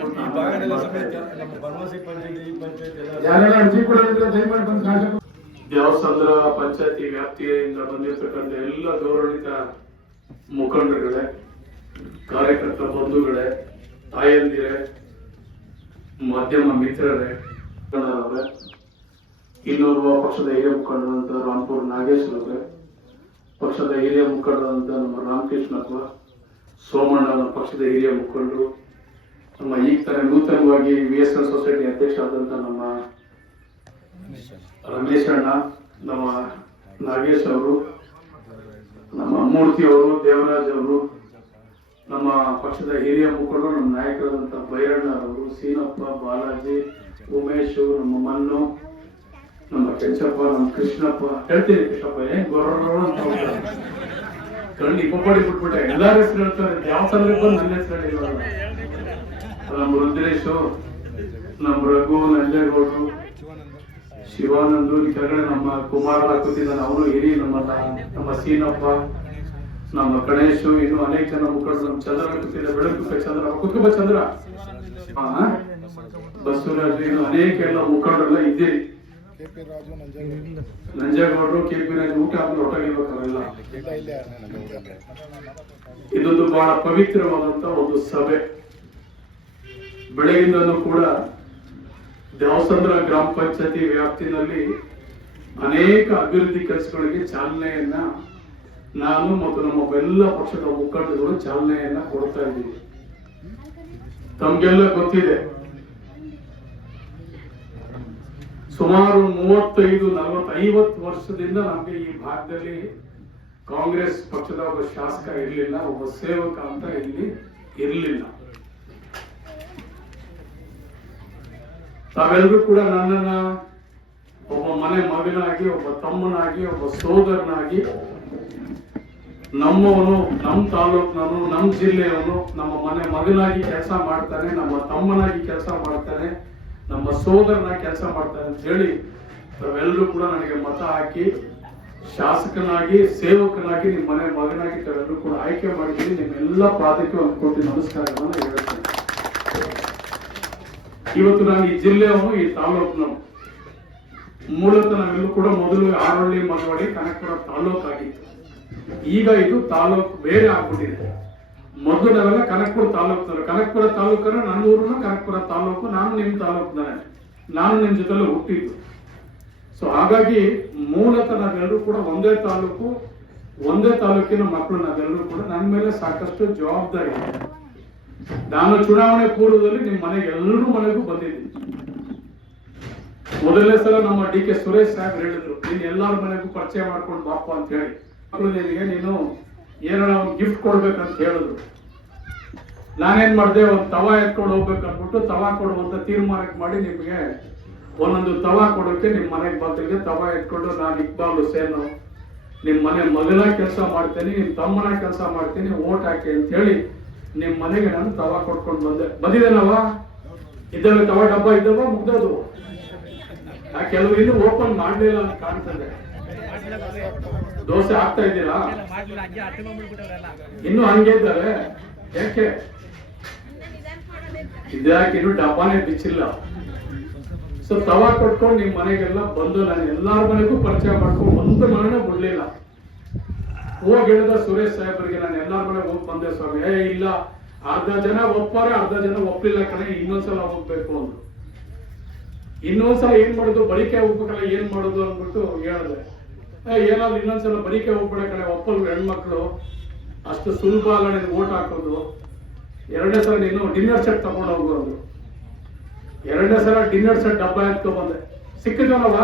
ದೇವಸ್ಥಾನದ ಪಂಚಾಯತಿ ವ್ಯಾಪ್ತಿಯಿಂದ ಬಂದಿರತಕ್ಕಂಥ ಎಲ್ಲ ಗೌರವಾನ್ವಿತ ಮುಖಂಡರುಗಳೇ, ಕಾರ್ಯಕರ್ತ ಬಂಧುಗಳೇ, ತಾಯಂದಿರೇ, ಮಾಧ್ಯಮ ಮಿತ್ರರೇ, ಇನ್ನೋರ್ವ ಪಕ್ಷದ ಹಿರಿಯ ಮುಖಂಡರಾದಂಥ ರಾಂಪುರ್ ನಾಗೇಶ್ ಅವರೇ, ಪಕ್ಷದ ಹಿರಿಯ ಮುಖಂಡರಾದಂಥ ನಮ್ಮ ರಾಮಕೃಷ್ಣಪ್ಪ, ಸೋಮಣ್ಣ ನಮ್ಮ ಪಕ್ಷದ ಹಿರಿಯ ಮುಖಂಡರು, ನಮ್ಮ ಈಗ ತಾನೇ ನೂತನವಾಗಿ VSN ಸೊಸೈಟಿ ಅಧ್ಯಕ್ಷ ಆದಂಥ ನಮ್ಮ ರಮೇಶ್ ಅಣ್ಣ, ನಮ್ಮ ನಾಗೇಶ್ ಅವರು, ನಮ್ಮ ಮೂರ್ತಿ ಅವರು, ದೇವರಾಜ್ ಅವರು, ನಮ್ಮ ಪಕ್ಷದ ಹಿರಿಯ ಮುಖಂಡರು, ನಮ್ಮ ನಾಯಕರಾದಂಥ ಬೈರಣ್ಣ ಅವರು, ಸೀನಪ್ಪ, ಬಾಲಾಜಿ, ಉಮೇಶ್, ನಮ್ಮ ಮನ್ನು, ನಮ್ಮ ಕೆಂಚಪ್ಪ, ನಮ್ಮ ಕೃಷ್ಣಪ್ಪ, ಹೇಳ್ತೀನಿ ಕೃಷ್ಣಪ್ಪ ಏನ್ ಗೊರ್ರ ಅಂತ ಕಣ್ಣಿ ಪಪ್ಪಡಿ ಬಿಟ್ಬಿಟ್ಟೆ ಎಲ್ಲಾರ ಹೆಸರು ಹೇಳ್ತಾರೆ. ಯಾವ ಸಲ ಬಂದು ನನ್ನ ಹೆಸರು ಹೇಳಿಲ್ಲ. ನಮ್ಮ ರುದ್ರೇಶು, ನಮ್ಮ ರಘು, ನಂಜೇಗೌಡರು, ಶಿವಾನಂದು, ಈ ಕಡೆ ನಮ್ಮ ಕುಮಾರ ಕೂತಿದ್ದಾನೆ ಅವನು ಹಿರಿ, ನಮ್ಮ ಸೀನಪ್ಪ, ನಮ್ಮ ಗಣೇಶು, ಇನ್ನು ಅನೇಕ ಜನ ಮುಖಂಡರು, ನಮ್ಮ ಚಂದ್ರ ಕೂತಿದ್ದ ಬೆಳಕು ಚಂದ್ರ ಕುಟುಂಬ ಚಂದ್ರ, ಬಸವರಾಜು, ಇನ್ನು ಅನೇಕ ಎಲ್ಲ ಮುಖಂಡರೆಲ್ಲ ಇದ್ದೀರಿ. ನಂಜೇಗೌಡರು, KP ರಾಜು ಊಟ ಆದ್ಮೇಲೆ ಹೊರಟಾಗಿರ್ಬೇಕಾಗಲ್ಲ. ಇದೊಂದು ಬಹಳ ಪವಿತ್ರವಾದಂತ ಒಂದು ಸಭೆ. ಬೆಳಗಿಂದನೂ ಕೂಡ ದೇವಸಂದ್ರ ಗ್ರಾಮ ಪಂಚಾಯತಿ ವ್ಯಾಪ್ತಿನಲ್ಲಿ ಅನೇಕ ಅಭಿವೃದ್ಧಿ ಕೆಲಸಗಳಿಗೆ ಚಾಲನೆಯನ್ನ ನಾನು ಮತ್ತು ನಮ್ಮ ಎಲ್ಲ ಪಕ್ಷದ ಮುಖಂಡರು ಚಾಲನೆಯನ್ನ ಕೊಡ್ತಾ ಇದ್ದೀವಿ. ತಮ್ಗೆಲ್ಲ ಗೊತ್ತಿದೆ, ಸುಮಾರು 35-40-50 ವರ್ಷದಿಂದ ನಮಗೆ ಈ ಭಾಗದಲ್ಲಿ ಕಾಂಗ್ರೆಸ್ ಪಕ್ಷದ ಒಬ್ಬ ಶಾಸಕ ಇರಲಿಲ್ಲ, ಒಬ್ಬ ಸೇವಕ ಅಂತ ಇಲ್ಲಿ ಇರಲಿಲ್ಲ. ತಾವೆಲ್ಲರೂ ಕೂಡ ನನ್ನನ್ನ ಒಬ್ಬ ಮನೆ ಮಗನಾಗಿ, ಒಬ್ಬ ತಮ್ಮನಾಗಿ, ಒಬ್ಬ ಸೋದರನಾಗಿ, ನಮ್ಮವನು, ನಮ್ಮ ತಾಲೂಕಿನವನು, ನಮ್ಮ ಜಿಲ್ಲೆಯವನು, ನಮ್ಮ ಮನೆ ಮಗನಾಗಿ ಕೆಲಸ ಮಾಡ್ತಾನೆ, ನಮ್ಮ ತಮ್ಮನಾಗಿ ಕೆಲಸ ಮಾಡ್ತಾನೆ, ನಮ್ಮ ಸೋದರನಾಗಿ ಕೆಲಸ ಮಾಡ್ತಾನೆ ಅಂತ ಹೇಳಿ ತಾವೆಲ್ಲರೂ ಕೂಡ ನನಗೆ ಮತ ಹಾಕಿ ಶಾಸಕನಾಗಿ, ಸೇವಕನಾಗಿ, ನಿಮ್ಮ ಮನೆ ಮಗನಾಗಿ ತಾವೆಲ್ಲರೂ ಕೂಡ ಆಯ್ಕೆ ಮಾಡಿದ್ದೀನಿ. ನಿಮ್ಮೆಲ್ಲ ಪಾದಕ್ಕೆ ಒಂದು ಕೋಟಿ ನಮಸ್ಕಾರಗಳನ್ನು ಹೇಳ್ತೇನೆ. ಇವತ್ತು ನಾನು ಈ ಜಿಲ್ಲೆಯವನು, ಈ ತಾಲೂಕಿನವನು. ಮೂಲತಃ ನಾವೆಲ್ಲೂ ಕೂಡ ಮೊದಲು ಆರೋಳ್ಳಿ, ಮಳವಳ್ಳಿ, ಕನಕಪುರ ತಾಲೂಕು ಆಗಿತ್ತು. ಈಗ ಇದು ತಾಲೂಕು ಬೇರೆ ಆಗ್ಬಿಟ್ಟಿದೆ. ಮೊದಲು ನಾವೆಲ್ಲ ಕನಕಪುರ ತಾಲೂಕಿನವರು. ಕನಕಪುರ ತಾಲೂಕನ್ನ ನನ್ನ ಊರನ್ನು ಕನಕಪುರ ತಾಲೂಕು, ನಾನು ನಿಮ್ಮ ತಾಲೂಕಿನ, ನಾನು ನಿಮ್ಮ ಜೊತೆಲ್ಲ ಹುಟ್ಟಿದ್ದು. ಸೊ ಹಾಗಾಗಿ ಮೂಲತಃ ನಾವೆಲ್ಲರೂ ಕೂಡ ಒಂದೇ ತಾಲೂಕು, ಒಂದೇ ತಾಲೂಕಿನ ಮಕ್ಕಳು ನಾವೆಲ್ಲರೂ ಕೂಡ. ನನ್ನ ಮೇಲೆ ಸಾಕಷ್ಟು ಜವಾಬ್ದಾರಿ ಇದೆ. ನಾನು ಚುನಾವಣೆ ಪೂರ್ವದಲ್ಲಿ ನಿಮ್ಮ ಮನೆಗೆ ಎಲ್ಲರೂ ಮನೆಗೂ ಬಂದಿದ್ದೀನಿ. ಮೊದಲನೇ ಸಲ ನಮ್ಮ DK ಸುರೇಶ್ ಸಾಹೇಬ್ ಹೇಳಿದ್ರು, ನೀನ್ ಎಲ್ಲಾರ ಮನೆಗೂ ಪರಿಚಯ ಮಾಡ್ಕೊಂಡು ಬಾಪ ಅಂತ ಹೇಳಿ, ನಿನಗೆ ನೀನು ಏನಾರ ಒಂದು ಗಿಫ್ಟ್ ಕೊಡ್ಬೇಕಂತ ಹೇಳಿದ್ರು. ನಾನೇನ್ ಮಾಡಿದೆ, ಒಂದು ತವಾ ಎತ್ಕೊಂಡು ಹೋಗ್ಬೇಕಂದ್ಬಿಟ್ಟು ತವಾ ಕೊಡುವಂತ ತೀರ್ಮಾನಕ್ಕೆ ಮಾಡಿ ನಿಮ್ಗೆ ಒಂದೊಂದು ತವಾ ಕೊಡೋಕೆ ನಿಮ್ಮ ಮನೆಗೆ ಬಾಗಿಲಿಗೆ ತವಾ ಎತ್ಕೊಂಡು, ನಾನು ಇಕ್ಬಾಲ್ ಹುಸೇನ್ ನಿಮ್ ಮನೆ ಮಗನ ಕೆಲಸ ಮಾಡ್ತೇನೆ, ನಿಮ್ ತಮ್ಮನ ಕೆಲಸ ಮಾಡ್ತೀನಿ, ಓಟ್ ಹಾಕಿ ಅಂತ ಹೇಳಿ ನಿಮ್ ಮನೆಗೆ ನಾನು ತವಾ ಕೊಟ್ಕೊಂಡು ಬಂದಿದ್ದೇನವ. ಇದ್ದಾವೆ ತವಾ ಡಬ್ಬ ಇದ್ದಾವ, ಮುಗ್ದದು. ಕೆಲವು ಇನ್ನೂ ಓಪನ್ ಮಾಡ್ಲಿಲ್ಲ ಅಂತ ಕಾಣ್ತದೆ. ದೋಸೆ ಹಾಕ್ತಾ ಇದ್ದೀರಾ? ಇನ್ನು ಹಂಗೆ ಇದ್ದಾರೆ. ಯಾಕೆ ಇದ್ಯಾಕೆ ಇನ್ನು ಡಬ್ಬಾನೇ ಬಿಚ್ಚಿಲ್ಲ? ಸೊ ತವಾ ಕೊಟ್ಕೊಂಡು ನಿಮ್ ಮನೆಗೆಲ್ಲ ಬಂದು ನಾನು ಎಲ್ಲಾರ ಮನೆಗೂ ಪರಿಚಯ ಮಾಡ್ಕೊಂಡು ಒಂದು ಮನೆನ ಬಿಡ್ಲಿಲ್ಲ. ಹೋಗಿ ಹೇಳಿದ ಸುರೇಶ್ ಸಾಹೇಬರಿಗೆ, ನಾನು ಎಲ್ಲಾರ ಮನೆಗೆ ಹೋಗಿ ಬಂದೆ ಸ್ವಾಮಿ. ಇಲ್ಲ, ಅರ್ಧ ಜನ ಒಪ್ಪಾರೆ, ಅರ್ಧ ಜನ ಒಪ್ಪಿಲ್ಲ ಕಣೆ, ಇನ್ನೊಂದ್ಸಲ ಹೋಗ್ಬೇಕು ಅಂದ್ರು. ಇನ್ನೊಂದ್ಸಲ ಏನ್ ಮಾಡೋದು, ಬಳಿಕೆ ಹೋಗ್ಬೇಕಲ್ಲ ಏನ್ ಮಾಡೋದು ಅಂದ್ಬಿಟ್ಟು ಹೇಳಿದೆ. ಏನಾದ್ರು ಇನ್ನೊಂದ್ಸಲ ಬಳಿಕೆ ಹೋಗ್ಬಿಡಕಲ್ಲ ಒಪ್ಪಲ್ವ ಹೆಣ್ಮಕ್ಳು, ಅಷ್ಟು ಸುಲಭ ಅಲ್ಲ ನೀನು ಓಟ್ ಹಾಕೋದು. ಎರಡನೇ ಸಲ ನೀನು ಡಿನ್ನರ್ ಸೆಟ್ ತಗೊಂಡು ಹೋಗೋದು. ಎರಡನೇ ಸಲ ಡಿನ್ನರ್ ಸೆಟ್ ಡಬ್ಬ ಎತ್ಕೊ ಬಂದೆ, ಸಿಕ್ಕಿದ್ವನವ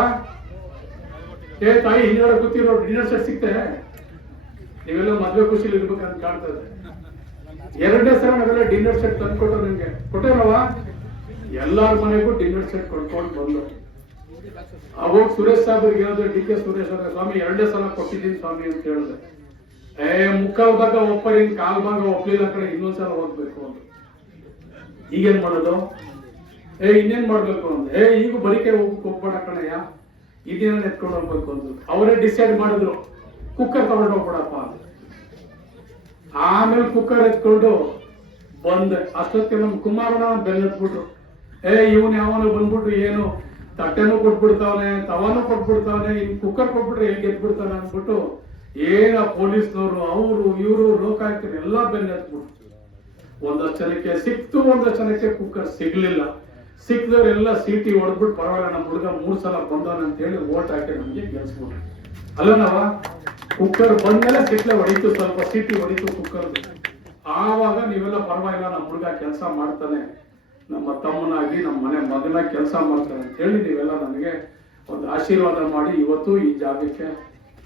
ತಾಯಿ ಹಿಂದ್ಗಡೆ ಕೂತಿರೋ ಡಿನ್ನರ್ ಸೆಟ್ ಸಿಕ್ತೆ. ನೀವೆಲ್ಲ ಮದ್ವೆ ಖುಷಿಲಿ ಇರ್ಬೇಕಂತ ಕಾಣ್ತದೆ. ಎರಡನೇ ಸಲ ನಾವೆಲ್ಲ ಡಿನ್ನರ್ ಸೆಟ್ ತಂದ್ಕೊಟ್ಟು ನಿಮ್ಗೆ ಕೊಟ್ಟೇನವ, ಎಲ್ಲಾರ ಮನೆಗೂ ಡಿನ್ನರ್ ಸೆಟ್ ಕೊಡ್ಕೊಂಡು ಬಂದು. ಅವಾಗ ಸುರೇಶ್ ಸಾಹೇಬ್ರಿಗೆ ಹೇಳಿದ್ರೆ, ಡಿ ಕೆ ಸುರೇಶ್ ಅವ್ರೆ, ಸ್ವಾಮಿ ಎರಡನೇ ಸಲ ಕೊಟ್ಟಿದ್ದೀನಿ ಸ್ವಾಮಿ ಅಂತ ಹೇಳಿದ್ರೆ, ಮುಕ್ಕಾಲ್ ಭಾಗ ಒಪ್ಪರಿ ಕಾಲ್ ಭಾಗ ಒಪ್ಪಲಿಲ್ಲ ಕಡೆ ಇನ್ನೊಂದ್ಸಲ ಹೋಗ್ಬೇಕು ಅಂತ. ಈಗೇನ್ ಮಾಡೋದು, ಇನ್ನೇನ್ ಮಾಡ್ಬೇಕು ಅಂದ್ರೆ, ಈಗ ಬಳಿಕೆ ಹೋಗ್ಬೇಡ ಕಣಯ್ಯ, ಇದೇನ ಎತ್ಕೊಂಡು ಹೋಗ್ಬೇಕು ಅಂತ ಅವರೇ ಡಿಸೈಡ್ ಮಾಡಿದ್ರು, ಕುಕ್ಕರ್ ತಗೊಂಡು ಹೋಗ್ಬಿಡಪ್ಪ ಅಂತ. ಆಮೇಲೆ ಕುಕ್ಕರ್ ಎತ್ಕೊಂಡು ಬಂದೆ. ಅಷ್ಟೊತ್ತಿಗೆ ನಮ್ ಕುಮಾರನ ಬೆನ್ನತ್ಬಿಟ್ರು, ಇವನ್ ಯಾವನು ಬಂದ್ಬಿಟ್ಟು ಏನು ತಟ್ಟೆನೂ ಕೊಟ್ಬಿಡ್ತಾವನೆ, ತವಾನು ಕೊಟ್ಬಿಡ್ತಾವನೆ, ಇನ್ ಕುಕ್ಕರ್ ಕೊಟ್ಬಿಟ್ರೆ ಹೇಗೆ ಎತ್ಬಿಡ್ತಾನೆ ಅಂದ್ಬಿಟ್ಟು ಏನ ಪೊಲೀಸ್ನವರು ಅವರು ಇವರು ಲೋಕಾಯುಕ್ತರು ಎಲ್ಲಾ ಬೆನ್ನತ್ಬಿಟ್ರು. ಒಂದಷ್ಟು ಜನಕ್ಕೆ ಸಿಕ್ತು, ಒಂದಷ್ಟು ಜನಕ್ಕೆ ಕುಕ್ಕರ್ ಸಿಗ್ಲಿಲ್ಲ. ಸಿಕ್ದವ್ರೆಲ್ಲ ಸೀಟಿ ಹೊಡೆದ್ಬಿಟ್ಟು ಪರವಾಗಿಲ್ಲ ನಮ್ಮ ಹುಡುಗ 3 ಸಲ ಬಂದವನ ಅಂತ ಹೇಳಿ ಓಟ್ ಹಾಕಿ ನಮ್ಗೆ ಗೆಲ್ಸ್ಬಿಟ್ರು. ಅಲ್ಲ ನಾವ ಕುಕ್ಕರ್ ಬಂದ್ಮೇಲೆ ಸಿಟ್ಲೆ ಹೊಡಿತು, ಸ್ವಲ್ಪ ಸೀಟಿ ಹೊಡಿತು ಕುಕ್ಕರ್. ಆವಾಗ ನೀವೆಲ್ಲ ಪರವಾಗಿಲ್ಲ ನಮ್ಮ ಹುಡುಗ ಕೆಲಸ ಮಾಡ್ತಾನೆ, ನಮ್ಮ ತಮ್ಮನಾಗಿ ನಮ್ಮ ಮನೆ ಮಗನಾಗಿ ಕೆಲಸ ಮಾಡ್ತಾನೆ ಅಂತ ಹೇಳಿ ನೀವೆಲ್ಲ ನನಗೆ ಒಂದು ಆಶೀರ್ವಾದ ಮಾಡಿ ಇವತ್ತು ಈ ಜಾಗಕ್ಕೆ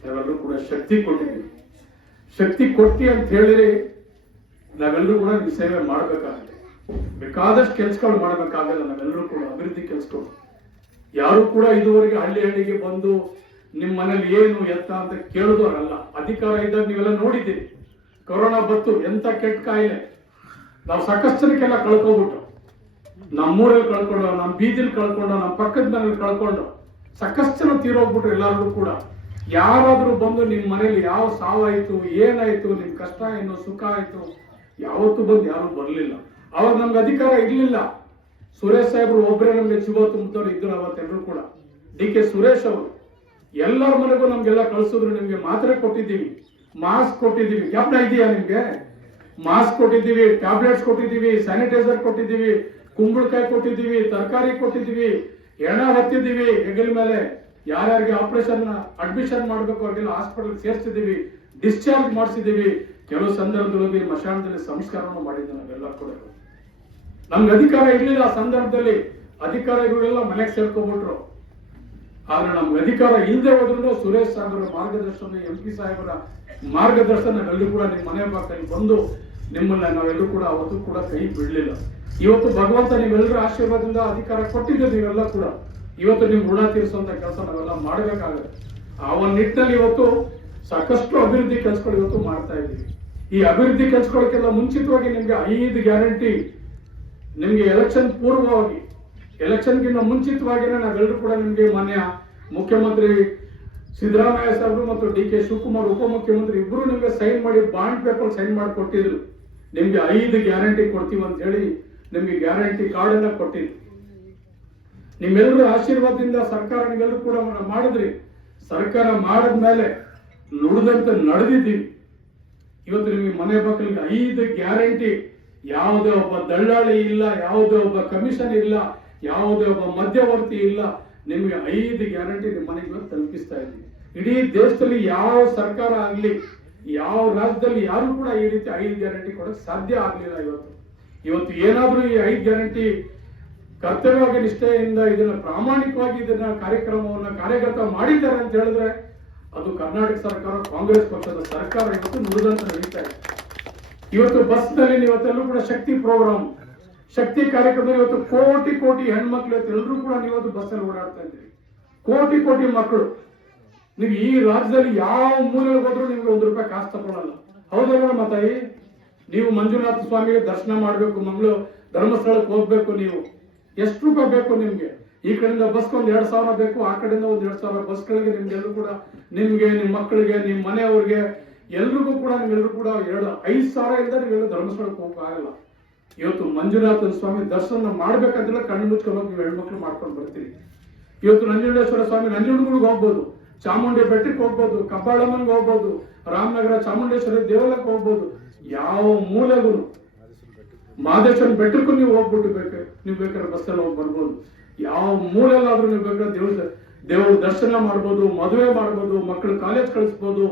ನಾವೆಲ್ಲರೂ ಕೂಡ ಶಕ್ತಿ ಕೊಟ್ಟಿದ್ದೀವಿ. ಶಕ್ತಿ ಕೊಟ್ಟಿ ಅಂತ ಹೇಳಿದ್ರೆ ನಾವೆಲ್ಲರೂ ಕೂಡ ನಿಮ್ ಸೇವೆ ಮಾಡ್ಬೇಕಾಗುತ್ತೆ. ಬೇಕಾದಷ್ಟು ಕೆಲ್ಸಗಳು ಮಾಡ್ಬೇಕಾಗಲ್ಲ. ನಾವೆಲ್ಲರೂ ಕೂಡ ಅಭಿವೃದ್ಧಿ ಕೆಲ್ಸಗಳು. ಯಾರು ಕೂಡ ಇದುವರೆಗೆ ಹಳ್ಳಿಗೆ ಬಂದು ನಿಮ್ ಮನೇಲಿ ಏನು ಎತ್ತ ಅಂತ ಕೇಳಿದವರಲ್ಲ. ಅಧಿಕಾರ ಇದ್ದಾಗ ನೀವೆಲ್ಲ ನೋಡಿದ್ದೀರಿ, ಕೊರೋನಾ ಬತ್ತು, ಎಂತ ಕೆಟ್ಟ ಕಾಯಿಲೆ. ನಾವು ಸಾಕಷ್ಟು ಜನಕ್ಕೆಲ್ಲ ಕಳ್ಕೊಬಿಟ್ಟು, ನಮ್ಮೂರಲ್ಲಿ ಕಳ್ಕೊಂಡು, ನಮ್ಮ ಬೀದಿಲಿ ಕಳ್ಕೊಂಡು, ನಮ್ಮ ಪಕ್ಕದ ಮನೇಲಿ ಕಳ್ಕೊಂಡು ಸಾಕಷ್ಟು ಜನ ತೀರೋಗ್ಬಿಟ್ರು. ಎಲ್ಲಾರು ಕೂಡ ಯಾರಾದ್ರೂ ಬಂದು ನಿಮ್ ಮನೇಲಿ ಯಾವ ಸಾವಾಯ್ತು, ಏನಾಯ್ತು, ನಿಮ್ ಕಷ್ಟ ಏನು, ಸುಖ ಆಯ್ತು, ಯಾವತ್ತೂ ಬಂದು ಯಾರು ಬರ್ಲಿಲ್ಲ. ಅವಾಗ ನಮ್ಗೆ ಅಧಿಕಾರ ಇರ್ಲಿಲ್ಲ. ಸುರೇಶ್ ಸಾಹೇಬ್ರು ಒಬ್ಬರೇ ನಮ್ಗೆ ಜೀವ ತುಂಬಿದವ್ರು ಇದ್ರು ಅವತ್ತೆಲ್ಲರೂ ಕೂಡ. ಡಿ ಕೆ ಸುರೇಶ್ ಅವರು ಎಲ್ಲರ ಮನೆಗೂ ನಮ್ಗೆಲ್ಲ ಕಳ್ಸಿದ್ರು. ನಿಮ್ಗೆ ಮಾತ್ರೆ ಕೊಟ್ಟಿದ್ದೀವಿ, ಮಾಸ್ಕ್ ಕೊಟ್ಟಿದ್ದೀವಿ, ಜ್ಞಾಪನ ಇದೆಯಾ ನಿಮ್ಗೆ? ಮಾಸ್ಕ್ ಕೊಟ್ಟಿದ್ದೀವಿ, ಟ್ಯಾಬ್ಲೆಟ್ಸ್ ಕೊಟ್ಟಿದ್ದೀವಿ, ಸ್ಯಾನಿಟೈಸರ್ ಕೊಟ್ಟಿದ್ದೀವಿ, ಕುಂಬಳಕಾಯಿ ಕೊಟ್ಟಿದ್ದೀವಿ, ತರಕಾರಿ ಕೊಟ್ಟಿದ್ದೀವಿ, ಎಣ ಹತ್ತಿದ್ದೀವಿ ಹೆಗಲ ಮೇಲೆ. ಯಾರ್ಯಾರಿಗೆ ಆಪರೇಷನ್ ಅಡ್ಮಿಷನ್ ಮಾಡ್ಬೇಕು ಅವ್ರಿಗೆಲ್ಲ ಹಾಸ್ಪಿಟಲ್ ಸೇರಿಸಿದೀವಿ, ಡಿಸ್ಚಾರ್ಜ್ ಮಾಡಿಸಿದೀವಿ. ಕೆಲವು ಸಂದರ್ಭದಲ್ಲಿ ಮಶಾಣದಲ್ಲಿ ಸಂಸ್ಕಾರವನ್ನು ಮಾಡಿದ್ದೆ ನಾವೆಲ್ಲ ಕೂಡ. ನಮ್ಗೆ ಅಧಿಕಾರ ಇರ್ಲಿಲ್ಲ ಆ ಸಂದರ್ಭದಲ್ಲಿ. ಅಧಿಕಾರಿಗಳೆಲ್ಲ ಮನೆಗೆ ಸೇರ್ಕೊಂಡ್ಬಿಟ್ರು. ಆದ್ರೆ ನಮ್ಗೆ ಅಧಿಕಾರ ಇಲ್ಲದೆ ಹೋದ್ರು ಸುರೇಶ್ ಸಾಹೇಬರ ಮಾರ್ಗದರ್ಶನ, MP ಸಾಹೇಬರ ಮಾರ್ಗದರ್ಶನ ನಾವೆಲ್ಲರೂ ಕೂಡ ನಿಮ್ಮ ಮನೆ ಬಾಕಲ್ಲಿ ಬಂದು ನಿಮ್ಮನ್ನ ನಾವೆಲ್ಲರೂ ಕೂಡ ಅವತ್ತು ಕೂಡ ಕೈ ಬಿಡ್ಲಿಲ್ಲ. ಇವತ್ತು ಭಗವಂತ ನೀವೆಲ್ಲರ ಆಶೀರ್ವಾದದಿಂದ ಅಧಿಕಾರ ಕೊಟ್ಟಿದ್ದು. ನೀವೆಲ್ಲ ಕೂಡ ಇವತ್ತು ನಿಮ್ ಋಣ ತೀರಿಸುವಂತ ಕೆಲಸ ನಾವೆಲ್ಲ ಮಾಡ್ಬೇಕಾಗುತ್ತೆ. ಆ ಒಂದು ನಿಟ್ಟಿನಲ್ಲಿ ಇವತ್ತು ಸಾಕಷ್ಟು ಅಭಿವೃದ್ಧಿ ಕೆಲಸಗಳು ಇವತ್ತು ಮಾಡ್ತಾ ಇದ್ದೀವಿ. ಈ ಅಭಿವೃದ್ಧಿ ಕೆಲಸಗಳಕ್ಕೆಲ್ಲ ಮುಂಚಿತವಾಗಿ ನಿಮ್ಗೆ 5 ಗ್ಯಾರಂಟಿ ನಿಮ್ಗೆ ಎಲೆಕ್ಷನ್ ಪೂರ್ವವಾಗಿ, ಎಲೆಕ್ಷನ್ಗಿಂತ ಮುಂಚಿತವಾಗಿನೇ ನಾವೆಲ್ಲರೂ ಕೂಡ ನಿಮ್ಗೆ ಮಾನ್ಯ ಮುಖ್ಯಮಂತ್ರಿ ಸಿದ್ದರಾಮಯ್ಯ ಸಾಹೇಬರು ಮತ್ತು ಡಿ ಕೆ ಶಿವಕುಮಾರ್ ಉಪಮುಖ್ಯಮಂತ್ರಿ ಇಬ್ರು ನಿಮ್ಗೆ ಸೈನ್ ಮಾಡಿ ಬಾಂಡ್ ಪೇಪರ್ ಸೈನ್ ಮಾಡಿ ಕೊಟ್ಟಿದ್ರು. ನಿಮ್ಗೆ 5 ಗ್ಯಾರಂಟಿ ಕೊಡ್ತೀವಿ ಅಂತ ಹೇಳಿ ನಿಮ್ಗೆ ಗ್ಯಾರಂಟಿ ಕಾರ್ಡ್ ಅನ್ನ ಕೊಟ್ಟಿದ್ರು. ನಿಮ್ಮೆಲ್ಲರ ಆಶೀರ್ವಾದದಿಂದ ಸರ್ಕಾರ ನೀವೆಲ್ಲರೂ ಕೂಡ ಮಾಡಿದ್ರಿ. ಸರ್ಕಾರ ಮಾಡಿದ್ಮೇಲೆ ನುಡಿದಂತೆ ನಡೆದಿದ್ದೀವಿ. ಇವತ್ತು ನಿಮಗೆ ಮನೆ ಬಾಗಿಲಿಗೆ 5 ಗ್ಯಾರಂಟಿ. ಯಾವುದೇ ಒಬ್ಬ ದಳ್ಳಾಳಿ ಇಲ್ಲ, ಯಾವುದೇ ಒಬ್ಬ ಕಮಿಷನ್ ಇಲ್ಲ, ಯಾವುದೇ ಒಬ್ಬ ಮಧ್ಯವರ್ತಿ ಇಲ್ಲ. ನಿಮಗೆ 5 ಗ್ಯಾರಂಟಿ ನಿಮ್ಮ ಮನೆಗೆ ತಲುಪಿಸ್ತಾ ಇದ್ದೀವಿ. ಇಡೀ ದೇಶದಲ್ಲಿ ಯಾವ ಸರ್ಕಾರ ಆಗ್ಲಿ, ಯಾವ ರಾಜ್ಯದಲ್ಲಿ ಯಾರು ಕೂಡ ಈ ರೀತಿ 5 ಗ್ಯಾರಂಟಿ ಕೊಡಕ್ಕೆ ಸಾಧ್ಯ ಆಗ್ಲಿಲ್ಲ. ಇವತ್ತು ಏನಾದ್ರೂ ಈ 5 ಗ್ಯಾರಂಟಿ ಕರ್ತವ್ಯವಾಗಿ ನಿಷ್ಠೆಯಿಂದ ಇದನ್ನ ಪ್ರಾಮಾಣಿಕವಾಗಿ ಇದನ್ನ ಕಾರ್ಯಕ್ರಮವನ್ನ ಕಾರ್ಯಗತ ಮಾಡಿದ್ದಾರೆ ಅಂತ ಹೇಳಿದ್ರೆ ಅದು ಕರ್ನಾಟಕ ಸರ್ಕಾರ, ಕಾಂಗ್ರೆಸ್ ಪಕ್ಷದ ಸರ್ಕಾರ ಇವತ್ತು ನುಡಿದಂತೆ ನಡೀತಾ ಇದೆ. ಇವತ್ತು ಬಸ್ನಲ್ಲಿ ಇವತ್ತೆಲ್ಲರೂ ಕೂಡ ಶಕ್ತಿ ಪ್ರೋಗ್ರಾಮ್, ಶಕ್ತಿ ಕಾರ್ಯಕ್ರಮದಲ್ಲಿ ಇವತ್ತು ಕೋಟಿ ಕೋಟಿ ಹೆಣ್ಮಕ್ಳು ಎಲ್ಲರೂ ಕೂಡ ನೀವತ್ತು ಬಸ್ಸಲ್ಲಿ ಓಡಾಡ್ತಾ ಇದ್ದೀರಿ. ಕೋಟಿ ಕೋಟಿ ಮಕ್ಕಳು. ನೀವು ಈ ರಾಜ್ಯದಲ್ಲಿ ಯಾವ ಮೂಲೆಗೆ ಹೋದ್ರೂ ನಿಮ್ಗೆ 1 ರೂಪಾಯಿ ಕಾಸು ತಗೊಳ್ಳಲ್ಲ. ಹೌದಲ್ಲ ನಮ್ಮ ತಾಯಿ? ನೀವು ಮಂಜುನಾಥ ಸ್ವಾಮಿಗೆ ದರ್ಶನ ಮಾಡ್ಬೇಕು, ಮಂಗಳೂರು ಧರ್ಮಸ್ಥಳಕ್ಕೆ ಹೋಗ್ಬೇಕು, ನೀವು ಎಷ್ಟು ರೂಪಾಯಿ ಬೇಕು ನಿಮ್ಗೆ? ಈ ಕಡೆಯಿಂದ ಬಸ್ಗೆ 2,000 ಬೇಕು, ಆ ಕಡೆಯಿಂದ 2,000 ಬಸ್ಗಳಿಗೆ ನಿಮ್ಗೆಲ್ಲರೂ ಕೂಡ, ನಿಮ್ಗೆ, ನಿಮ್ಮ ಮಕ್ಕಳಿಗೆ, ನಿಮ್ಮ ಮನೆಯವ್ರಿಗೆ ಎಲ್ರಿಗೂ ಕೂಡ ನೀವೆಲ್ಲರೂ ಕೂಡ 5,000 ಇಲ್ಲದೆ ನೀವೆಲ್ಲ ಧರ್ಮಸ್ಥಳಕ್ಕೆ ಹೋಗಕ್ಕಾಗಲ್ಲ. ಇವತ್ತು ಮಂಜುನಾಥನ ಸ್ವಾಮಿ ದರ್ಶನ ಮಾಡ್ಬೇಕಂತೆಲ್ಲ ಕಣ್ಣು ಮುಚ್ಕೊಂಡು ಹೋಗಿ ನೀವು ಹೆಣ್ಮಕ್ಳು ಮಾಡ್ಕೊಂಡು ಬರ್ತೀರಿ. ಇವತ್ತು ನಂಜುಂಡೇಶ್ವರ ಸ್ವಾಮಿ ನಂಜುಂಡಗಳಿಗೆ ಹೋಗ್ಬೋದು, ಚಾಮುಂಡಿ ಬೆಟ್ಟಕ್ಕೆ ಹೋಗ್ಬೋದು, ಕಬ್ಬಾಳಮ್ಮನ್ಗೆ ಹೋಗ್ಬೋದು, ರಾಮನಗರ ಚಾಮುಂಡೇಶ್ವರಿ ದೇವಾಲಯಕ್ಕೆ ಹೋಗ್ಬೋದು. ಯಾವ ಮೂಲೆಗೂ ಮಹದೇಶ್ವರನ ಬೆಟ್ಟಕ್ಕೂ ನೀವು ಹೋಗ್ಬಿಟ್ಟು ನೀವು ಬೇಕಾದ್ರೆ ಬಸ್ಸಲ್ಲಿ ಹೋಗಿ ಬರ್ಬೋದು. ಯಾವ ಮೂಲೆಲ್ಲಾದ್ರೂ ನೀವು ಬೇಕಾದ್ರೆ ದೇವ್ರ ದರ್ಶನ ಮಾಡ್ಬೋದು, ಮದುವೆ ಮಾಡ್ಬೋದು, ಮಕ್ಕಳು ಕಾಲೇಜ್ ಕಳಿಸ್ಬೋದು,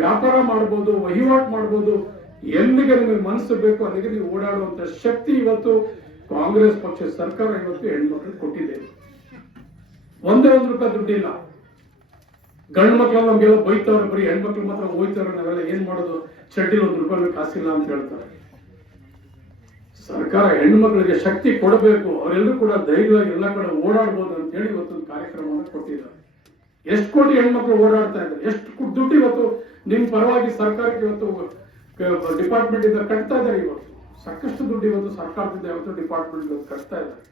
ವ್ಯಾಪಾರ ಮಾಡ್ಬೋದು, ವಹಿವಾಟು ಮಾಡ್ಬೋದು. ಎಲ್ಲಿಗೆ ನಿಮಗೆ ಮನಸ್ಸು ಬೇಕು ಅಲ್ಲಿಗೆ ನೀವು ಓಡಾಡುವಂತ ಶಕ್ತಿ ಇವತ್ತು ಕಾಂಗ್ರೆಸ್ ಪಕ್ಷದ ಸರ್ಕಾರ ಇವತ್ತು ಹೆಣ್ಮಕ್ಳಿಗೆ ಕೊಟ್ಟಿದೆ. ಒಂದೇ ₹1 ದುಡ್ಡಿಲ್ಲ. ಗಂಡು ಮಕ್ಕಳೆಲ್ಲ ನಮ್ಗೆಲ್ಲ ಬೈತವ್ರೆ, ಬರೀ ಹೆಣ್ಮಕ್ಳು ಮಾತ್ರ ಹೋಯ್ತಾರೆ, ನಾವೆಲ್ಲ ಏನ್ ಮಾಡೋದು, ಚಡ್ಡಿಲಿ ₹1 ಕಾಸಿಲ್ಲ ಅಂತ ಹೇಳ್ತಾರೆ. ಸರ್ಕಾರ ಹೆಣ್ಮಕ್ಳಿಗೆ ಶಕ್ತಿ ಕೊಡಬೇಕು, ಅವರೆಲ್ಲರೂ ಕೂಡ ಧೈರ್ಯವಾಗಿ ಎಲ್ಲ ಕಡೆ ಓಡಾಡ್ಬೋದು ಅಂತ ಹೇಳಿ ಇವತ್ತೊಂದು ಕಾರ್ಯಕ್ರಮವನ್ನು ಕೊಟ್ಟಿದ್ದಾರೆ. ಎಷ್ಟು ಕೋಟಿ ಹೆಣ್ಮಕ್ಳು ಓಡಾಡ್ತಾ ಇದ್ದಾರೆ, ಎಷ್ಟು ದುಡ್ಡು ಇವತ್ತು ನಿಮ್ ಪರವಾಗಿ ಸರ್ಕಾರಕ್ಕೆ ಇವತ್ತು ಡಿಪಾರ್ಟ್ಮೆಂಟ್ ಇಂದ ಕಟ್ತಾ ಇದ್ದಾರೆ. ಇವತ್ತು ಸಾಕಷ್ಟು ದುಡ್ಡು ಇವತ್ತು ಸರ್ಕಾರದಿಂದ ಇವತ್ತು ಡಿಪಾರ್ಟ್ಮೆಂಟ್ ಕಟ್ತಾ ಇದ್ದಾರೆ.